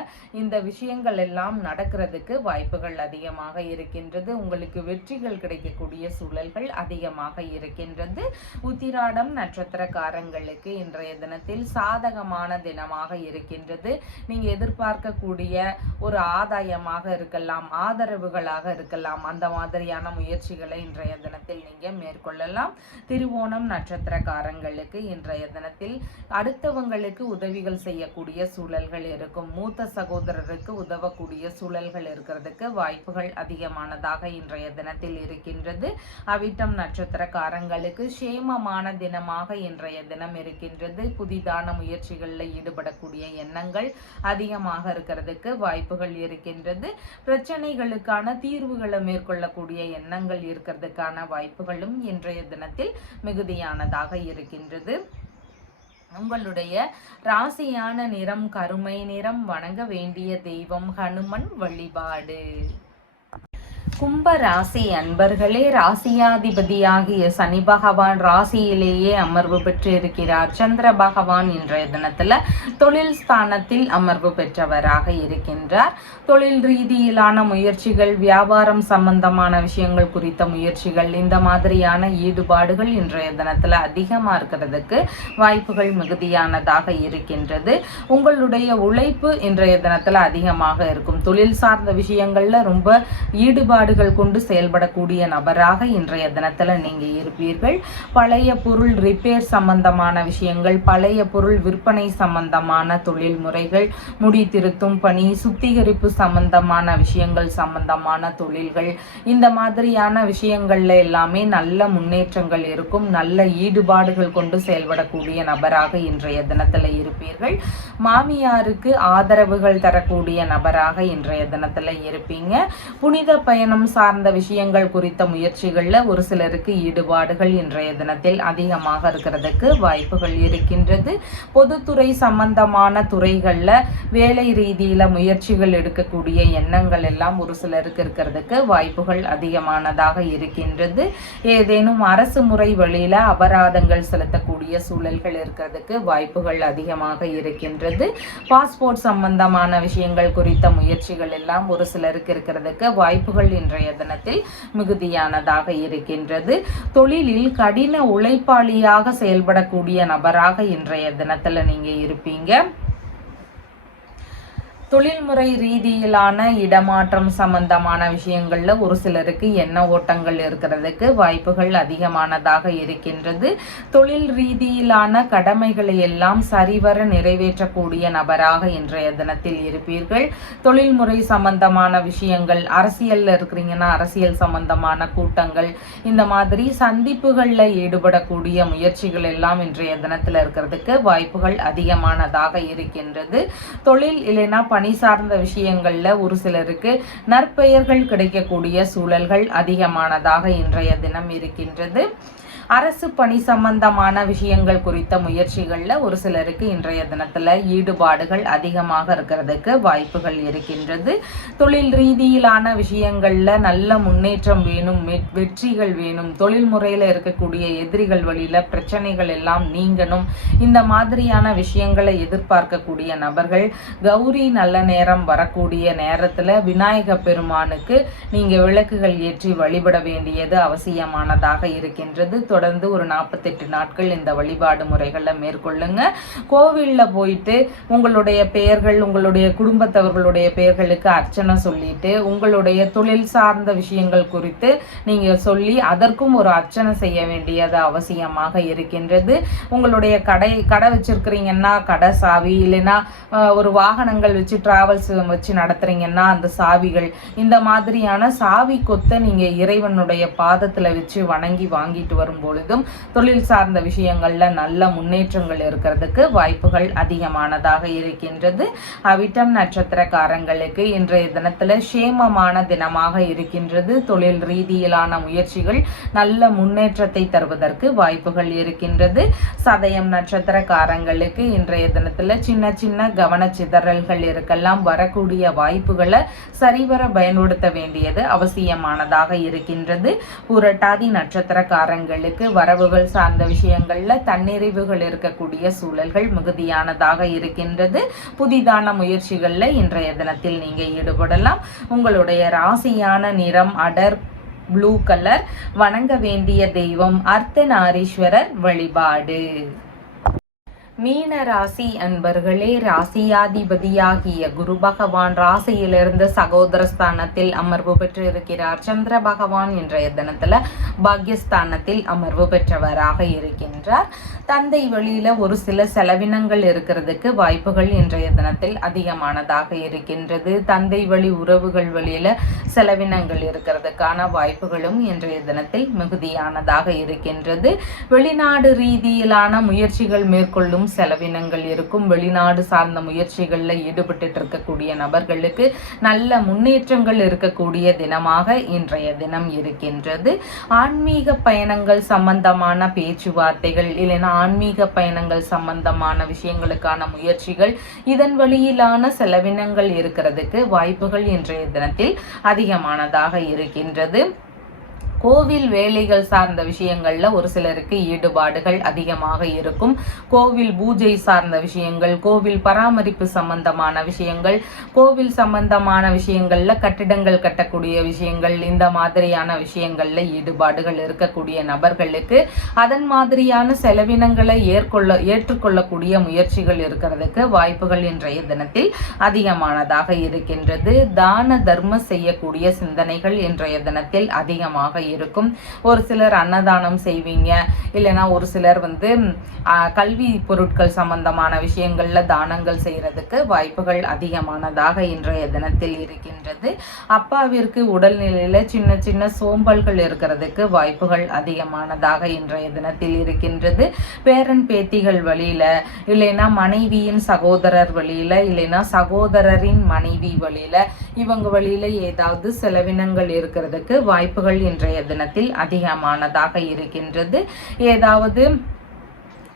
இந்த விஷயங்கள் எல்லாம் நடக்கிறதுக்கு வாய்ப்புகள் அதிகமாக இருக்கின்றது. உங்களுக்கு வெற்றிகள் கிடைக்கக்கூடிய சூழல்கள் அதிகமாக இருக்கின்றது. உத்திராடம் நட்சத்திரக்காரங்களுக்கு இன்றைய தினத்தில் சாதகமான தினமாக இருக்கின்றது. நீங்க எதிர்பார்க்கக்கூடிய ஒரு ஆதாயமாக இருக்கலாம், ஆதரவுகளாக இருக்கலாம், அந்த மாதிரியான முயற்சிகளை இன்றைய தினத்தில் நீங்க மேற்கொள்ளலாம். திருவோணம் நட்சத்திரக்காரங்களுக்கு இன்றைய தினத்தில் அடுத்தவங்களுக்கு உதவிகள் செய்யக்கூடிய சூழல்கள் இருக்கும். மூத்த சகோதரருக்கு உதவக்கூடிய சூழல்கள் இருக்கிறதுக்கு வாய்ப்புகள் அதிகமானதாக இன்றைய தினத்தில் இருக்கின்றது. அவிட்டம் நட்சத்திரக்காரங்களுக்கு சேமமான தினமாக இன்றைய தினம் இருக்கின்றது. புதிதான முயற்சிகளில் ஈடுபடக்கூடிய எண்ணங்கள் அதிகமாக இருக்கிறதுக்கு வாய்ப்புகள் இருக்கின்றது. பிரச்சனைகளுக்கான தீர்வுகளை மேற்கொள்ளக்கூடிய எண்ணங்கள் இருக்கிறதுக்கான வாய்ப்புகளும் இன்றைய தினத்தில் மிகுதியானதாக இருக்கின்றது. உங்களுடைய ராசியான நிறம் கருமை நிறம். வணங்க வேண்டிய தெய்வம் ஹனுமன் வழிபாடு. கும்ப ராசி அன்பர்களே, ராசியாதிபதியாகிய சனி பகவான் ராசியிலேயே அமர்வு பெற்று இருக்கிறார். சந்திர பகவான் இன்றைய தினத்துல தொழில் ஸ்தானத்தில் அமர்வு பெற்றவராக இருக்கின்றார். தொழில் ரீதியிலான முயற்சிகள், வியாபாரம் சம்பந்தமான விஷயங்கள் குறித்த முயற்சிகள், இந்த மாதிரியான ஈடுபாடுகள் இன்றைய தினத்துல அதிகமா இருக்கிறதுக்கு வாய்ப்புகள் மிகுதியானதாக இருக்கின்றது. உங்களுடைய உழைப்பு இன்றைய தினத்துல அதிகமாக இருக்கும். தொழில் சார்ந்த விஷயங்கள்ல ரொம்ப ஈடுபாடுகள் கொண்டு செயல்படக்கூடிய நபராக இன்றைய தினத்துல நீங்க இருப்பீர்கள். பழைய பொருள் ரிப்பேர் சம்பந்தமான விஷயங்கள், பழைய பொருள் விற்பனை சம்பந்தமான தொழில் முறைகள், முடி திருத்தும் பணி, சுத்திகரிப்பு சம்பந்தமான விஷயங்கள் சம்பந்தமான தொழில்கள், இந்த மாதிரியான விஷயங்கள்ல எல்லாமே நல்ல முன்னேற்றங்கள் இருக்கும். நல்ல ஈடுபாடுகள் கொண்டு செயல்படக்கூடிய நபராக இன்றைய தினத்துல இருப்பீர்கள். மாமியாருக்கு ஆதரவுகள் தரக்கூடிய நபராக இன்றைய தினத்துல இருப்பீங்க. புனித பயணம் சார்ந்த விஷயங்கள் குறித்த முயற்சிகள்ல ஒரு சிலருக்கு ஈடுபாடுகள் இன்றைய தினத்தில் அதிகமாக இருக்கிறதுக்கு வாய்ப்புகள் இருக்கின்றது. பொதுத்துறை சம்பந்தமான துறைகள்ல வேலை ரீதியில முயற்சிகள் எடுக்கக்கூடிய எண்ணங்கள் எல்லாம் ஒரு சிலருக்கு இருக்கிறதுக்கு வாய்ப்புகள் அதிகமானதாக இருக்கின்றது. ஏதேனும் அரசு முறை வழியில அபராதங்கள் செலுத்தக்கூடிய சூழல்கள் இருக்கிறதுக்கு வாய்ப்புகள் அதிகமாக இருக்கின்றது. பாஸ்போர்ட் சம்பந்தமான விஷயங்கள் குறித்த முயற்சிகள் எல்லாம் ஒரு சிலருக்கு இருக்கிறதுக்கு வாய்ப்புகள் இன்றைய தினத்தில் மிகுதியானதாக இருக்கின்றது. தொழிலில் கடின உழைப்பாளியாக செயல்படக்கூடிய நபராக இன்றைய தினத்துல நீங்க இருப்பீங்க. தொழில்முறை ரீதியிலான இடமாற்றம் சம்பந்தமான விஷயங்கள்ல ஒரு சிலருக்கு எண்ண ஓட்டங்கள் இருக்கிறதுக்கு வாய்ப்புகள் அதிகமானதாக இருக்கின்றது. தொழில் ரீதியிலான கடமைகளை எல்லாம் சரிவர நிறைவேற்றக்கூடிய நபராக இன்றைய தினத்தில் இருப்பீர்கள். தொழில்முறை சம்பந்தமான விஷயங்கள், அரசியல்ல இருக்கிறீங்கன்னா அரசியல் சம்பந்தமான கூட்டங்கள், இந்த மாதிரி சந்திப்புகள்ல ஈடுபடக்கூடிய முயற்சிகள் எல்லாம் இன்றைய தினத்துல இருக்கிறதுக்கு வாய்ப்புகள் அதிகமானதாக இருக்கின்றது. தொழில் இல்லைன்னா பணி சார்ந்த விஷயங்கள்ல ஒரு சிலருக்கு நற்பெயர்கள் கிடைக்கக்கூடிய சூழல்கள் அதிகமானதாக இன்றைய தினம் இருக்கின்றது. அரசு பணி சம்பந்தமான விஷயங்கள் குறித்த முயற்சிகள்ல ஒரு சிலருக்கு இன்றைய தினத்துல ஈடுபாடுகள் அதிகமாக இருக்கிறதுக்கு வாய்ப்புகள் இருக்கின்றது. தொழில் ரீதியிலான விஷயங்கள்ல நல்ல முன்னேற்றம் வேணும், வெற்றிகள் வேணும், தொழில் முறையில இருக்கக்கூடிய எதிரிகள் வழியில பிரச்சனைகள் எல்லாம் நீங்கணும், இந்த மாதிரியான விஷயங்களை எதிர்பார்க்கக்கூடிய நபர்கள் கௌரி நல்ல நேரம் வரக்கூடிய நேரத்துல விநாயக பெருமானுக்கு நீங்க விளக்குகள் ஏற்றி வழிபட வேண்டியது அவசியமானதாக இருக்கின்றது. தொடர்ந்து ஒரு 48 நாட்கள் இந்த வழிபாடு முறைகளை மேற்கொள்ளுங்க. கோவில்ல போயிட்டு உங்களுடைய பெயர்கள், உங்களுடைய குடும்பத்தவர்களுடைய பெயர்களுக்கு அர்ச்சனை சொல்லிட்டு உங்களுடைய தொழில் சார்ந்த விஷயங்கள் குறித்து நீங்க சொல்லி அதற்கும் ஒரு அர்ச்சனை செய்ய வேண்டியது அவசியமாக இருக்கின்றது. உங்களுடைய கடை வச்சிருக்கிறீங்கன்னா கடை சாவி, இல்லைன்னா ஒரு வாகனங்கள் வச்சு டிராவல்ஸ் வச்சு நடத்துறீங்கன்னா அந்த சாவிகள், இந்த மாதிரியான சாவி கொத்தை நீங்க இறைவனுடைய பாதத்துல வச்சு வணங்கி வாங்கிட்டு வரும் பொழுதும் தொழில் சார்ந்த விஷயங்கள்ல நல்ல முன்னேற்றங்கள் இருக்கிறதுக்கு வாய்ப்புகள் அதிகமானதாக இருக்கின்றது. அவிட்டம் நட்சத்திரக்காரங்களுக்கு இன்றைய தினத்துல சேமமான தினமாக இருக்கின்றது. தொழில் ரீதியிலான முயற்சிகள் நல்ல முன்னேற்றத்தை தருவதற்கு வாய்ப்புகள் இருக்கின்றது. சதயம் நட்சத்திரக்காரங்களுக்கு இன்றைய தினத்துல சின்ன சின்ன கவனச்சிதறல்கள் இருக்கலாம். வரக்கூடிய வாய்ப்புகளை சரிவர பயன்படுத்த வேண்டியது அவசியமானதாக இருக்கின்றது. புரட்டாதி நட்சத்திரக்காரங்களுக்கு வரவுகள் சார்ந்த விஷயங்கள்ல தன்னிறைவுகள் இருக்கக்கூடிய சூழல்கள் மிகுதியானதாக இருக்கின்றது. புதிதான முயற்சிகள்ல இன்றைய தினத்தில் நீங்க ஈடுபடலாம். உங்களுடைய ராசியான நிறம் அடர் ப்ளூ கலர். வணங்க வேண்டிய தெய்வம் அர்த்தநாரீஸ்வரர் வழிபாடு. மீன ராசி அன்பர்களே, ராசியாதிபதியாகிய குரு பகவான் ராசியிலிருந்து சகோதரஸ்தானத்தில் அமர்வு பெற்று இருக்கிறார். சந்திர பகவான் இன்றைய தினத்துல பாக்யஸ்தானத்தில் அமர்வு பெற்றவராக இருக்கின்றார். தந்தை வழியில ஒரு சில செலவினங்கள் இருக்கிறதுக்கு வாய்ப்புகள் இன்றைய தினத்தில் அதிகமானதாக இருக்கின்றது. தந்தை வழி உறவுகள் வழியில செலவினங்கள் இருக்கிறதுக்கான வாய்ப்புகளும் இன்றைய தினத்தில் மிகுதியானதாக இருக்கின்றது. வெளிநாடு ரீதியிலான முயற்சிகள் மேற்கொள்ளும் செலவினங்கள் இருக்கும். வெளிநாடு சார்ந்த முயற்சிகள்ல ஈடுபட்டு இருக்கக்கூடிய நபர்களுக்கு நல்ல முன்னேற்றங்கள் இருக்கக்கூடிய தினமாக இன்றைய தினம் இருக்கின்றது. ஆன்மீக பயணங்கள் சம்பந்தமான பேச்சுவார்த்தைகள், இல்லைன்னா ஆன்மீக பயணங்கள் சம்பந்தமான விஷயங்களுக்கான முயற்சிகள், இதன் வழியிலான செலவினங்கள் இருக்கிறதுக்கு வாய்ப்புகள் இன்றைய தினத்தில் அதிகமானதாக இருக்கின்றது. கோவில் வேலைகள் சார்ந்த விஷயங்கள்ல ஒரு சிலருக்கு ஈடுபாடுகள் அதிகமாக இருக்கும். கோவில் பூஜை சார்ந்த விஷயங்கள், கோவில் பராமரிப்பு சம்பந்தமான விஷயங்கள், கோவில் சம்பந்தமான விஷயங்கள்ல கட்டிடங்கள் கட்டக்கூடிய விஷயங்கள், இந்த மாதிரியான விஷயங்கள்ல ஈடுபாடுகள் இருக்கக்கூடிய நபர்களுக்கு அதன் மாதிரியான செலவினங்களை ஏற்றுக்கொள்ளக்கூடிய முயற்சிகள் இருக்கிறதுக்கு வாய்ப்புகள் இன்றைய தினத்தில் அதிகமானதாக இருக்கின்றது. தான தர்மம் செய்யக்கூடிய சிந்தனைகள் இன்றைய தினத்தில் அதிகமாக இருக்கும். ஒரு சிலர் அன்னதானம் செய்வீங்க, இல்லைன்னா ஒரு சிலர் கல்வி பொருட்கள் சம்பந்தமான விஷயங்கள்ல தானங்கள் செய்யறதுக்கு வாய்ப்புகள் அதிகமானதாக இன்றைய தினத்தில் இருக்கின்றது. அப்பாவிற்கு உடல்நிலையில சின்ன சின்ன சோம்பல்கள் இருக்கிறதுக்கு வாய்ப்புகள் அதிகமானதாக இன்றைய தினத்தில் இருக்கின்றது. பேரன் பேத்திகள் வழியில, இல்லைன்னா மனைவியின் சகோதரர் வழியில, இல்லைன்னா சகோதரரின் மனைவி வழியில, இவங்க வழியில ஏதாவது செலவினங்கள் இருக்கிறதுக்கு வாய்ப்புகள் இன்றைய தினத்தில் அதிகமானதாக இருக்கின்றது. ஏதாவது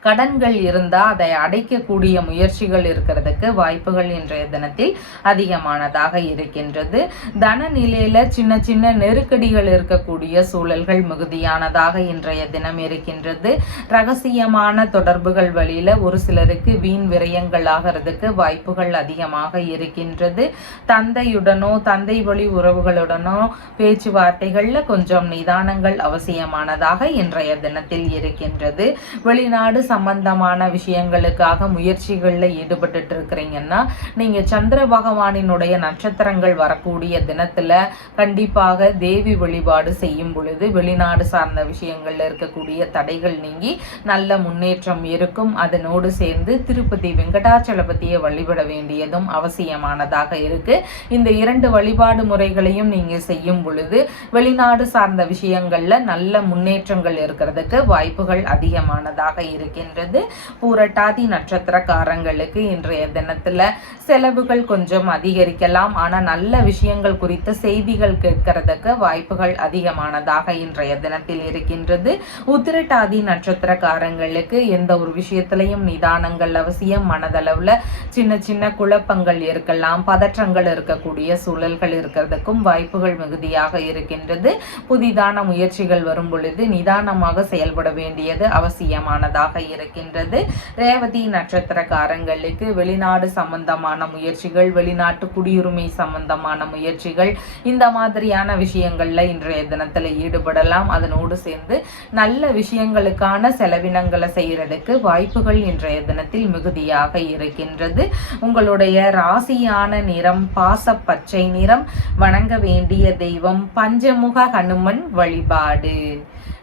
கடன்கள் இருந்தா அதை அடைக்கக்கூடிய முயற்சிகள் இருக்கிறதுக்கு வாய்ப்புகள் இன்றைய தினத்தில் அதிகமானதாக இருக்கின்றது. தன நிலையில சின்ன சின்ன நெருக்கடிகள் இருக்கக்கூடிய சூழல்கள் மிகுதியானதாக இன்றைய தினம் இருக்கின்றது. ரகசியமான தொடர்புகள் வழியில ஒரு சிலருக்கு வீண் விரயங்கள் ஆகிறதுக்கு வாய்ப்புகள் அதிகமாக இருக்கின்றது. தந்தையுடனோ தந்தை வழி உறவுகளுடனோ பேச்சுவார்த்தைகள்ல கொஞ்சம் நிதானங்கள் அவசியமானதாக இன்றைய தினத்தில் இருக்கின்றது. வெளிநாடு சம்பந்தமான விஷயங்களுக்காக முயற்சிகளில் ஈடுபட்டு இருக்கிறீங்கன்னா நீங்க சந்திர பகவானினுடைய நட்சத்திரங்கள் வரக்கூடிய தினத்துல கண்டிப்பாக தேவி வழிபாடு செய்யும் பொழுது வெளிநாடு சார்ந்த விஷயங்கள்ல இருக்கக்கூடிய தடைகள் நீங்கி நல்ல முன்னேற்றம் இருக்கும். அதனோடு சேர்ந்து திருப்பதி வெங்கடாச்சலபதியை வழிபட வேண்டியதும் அவசியமானதாக இருக்கு. இந்த 2 வழிபாடு முறைகளையும் நீங்க செய்யும் பொழுது வெளிநாடு சார்ந்த விஷயங்கள்ல நல்ல முன்னேற்றங்கள் இருக்கிறதுக்கு வாய்ப்புகள் அதிகமானதாக இருக்கின்றது. பூரட்டாதி நட்சத்திரக்காரங்களுக்கு இன்றைய தினத்துல செலவுகள் கொஞ்சம் அதிகரிக்கலாம். ஆனா நல்ல விஷயங்கள் குறித்த செய்திகள் கேட்கறதுக்கு வாய்ப்புகள் அதிகமானதாக இன்றைய தினத்தில் இருக்கின்றது. உத்திரட்டாதி நட்சத்திரக்காரங்களுக்கு எந்த ஒரு விஷயத்திலையும் நிதானங்கள் அவசியம். மனதளவுல சின்ன சின்ன குழப்பங்கள் இருக்கலாம், பதற்றங்கள் இருக்கக்கூடிய சூழல்கள் இருக்கிறதுக்கும் வாய்ப்புகள் மிகுதியாக இருக்கின்றது. புதிதான முயற்சிகள் வரும் பொழுது நிதானமாக செயல்பட வேண்டியது அவசியமானதாக இருக்கின்றது. ரேவதி நட்சத்திரக்காரங்களுக்கு வெளிநாடு சம்பந்தமான முயற்சிகள், வெளிநாட்டு குடியுரிமை சம்பந்தமான முயற்சிகள், இந்த மாதிரியான விஷயங்கள்ல இன்றைய தினத்துல ஈடுபடலாம். அதனோடு சேர்ந்து நல்ல விஷயங்களுக்கான செலவினங்களை செய்யறதுக்கு வாய்ப்புகள் இன்றைய தினத்தில் மிகுதியாக இருக்கின்றது. உங்களுடைய ராசியான நிறம் பாச பச்சை நிறம். வணங்க வேண்டிய தெய்வம் பஞ்சமுக ஹனுமன் வழிபாடு.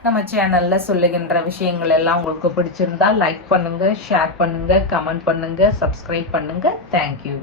நம்ம சேனல்ல சொல்லுகின்ற விஷயங்கள் எல்லாம் உங்களுக்கு பிடிச்சிருந்தா லைக் பண்ணுங்க, ஷேர் பண்ணுங்க, கமெண்ட் பண்ணுங்க, சப்ஸ்கிரைப் பண்ணுங்க. தேங்க்யூ.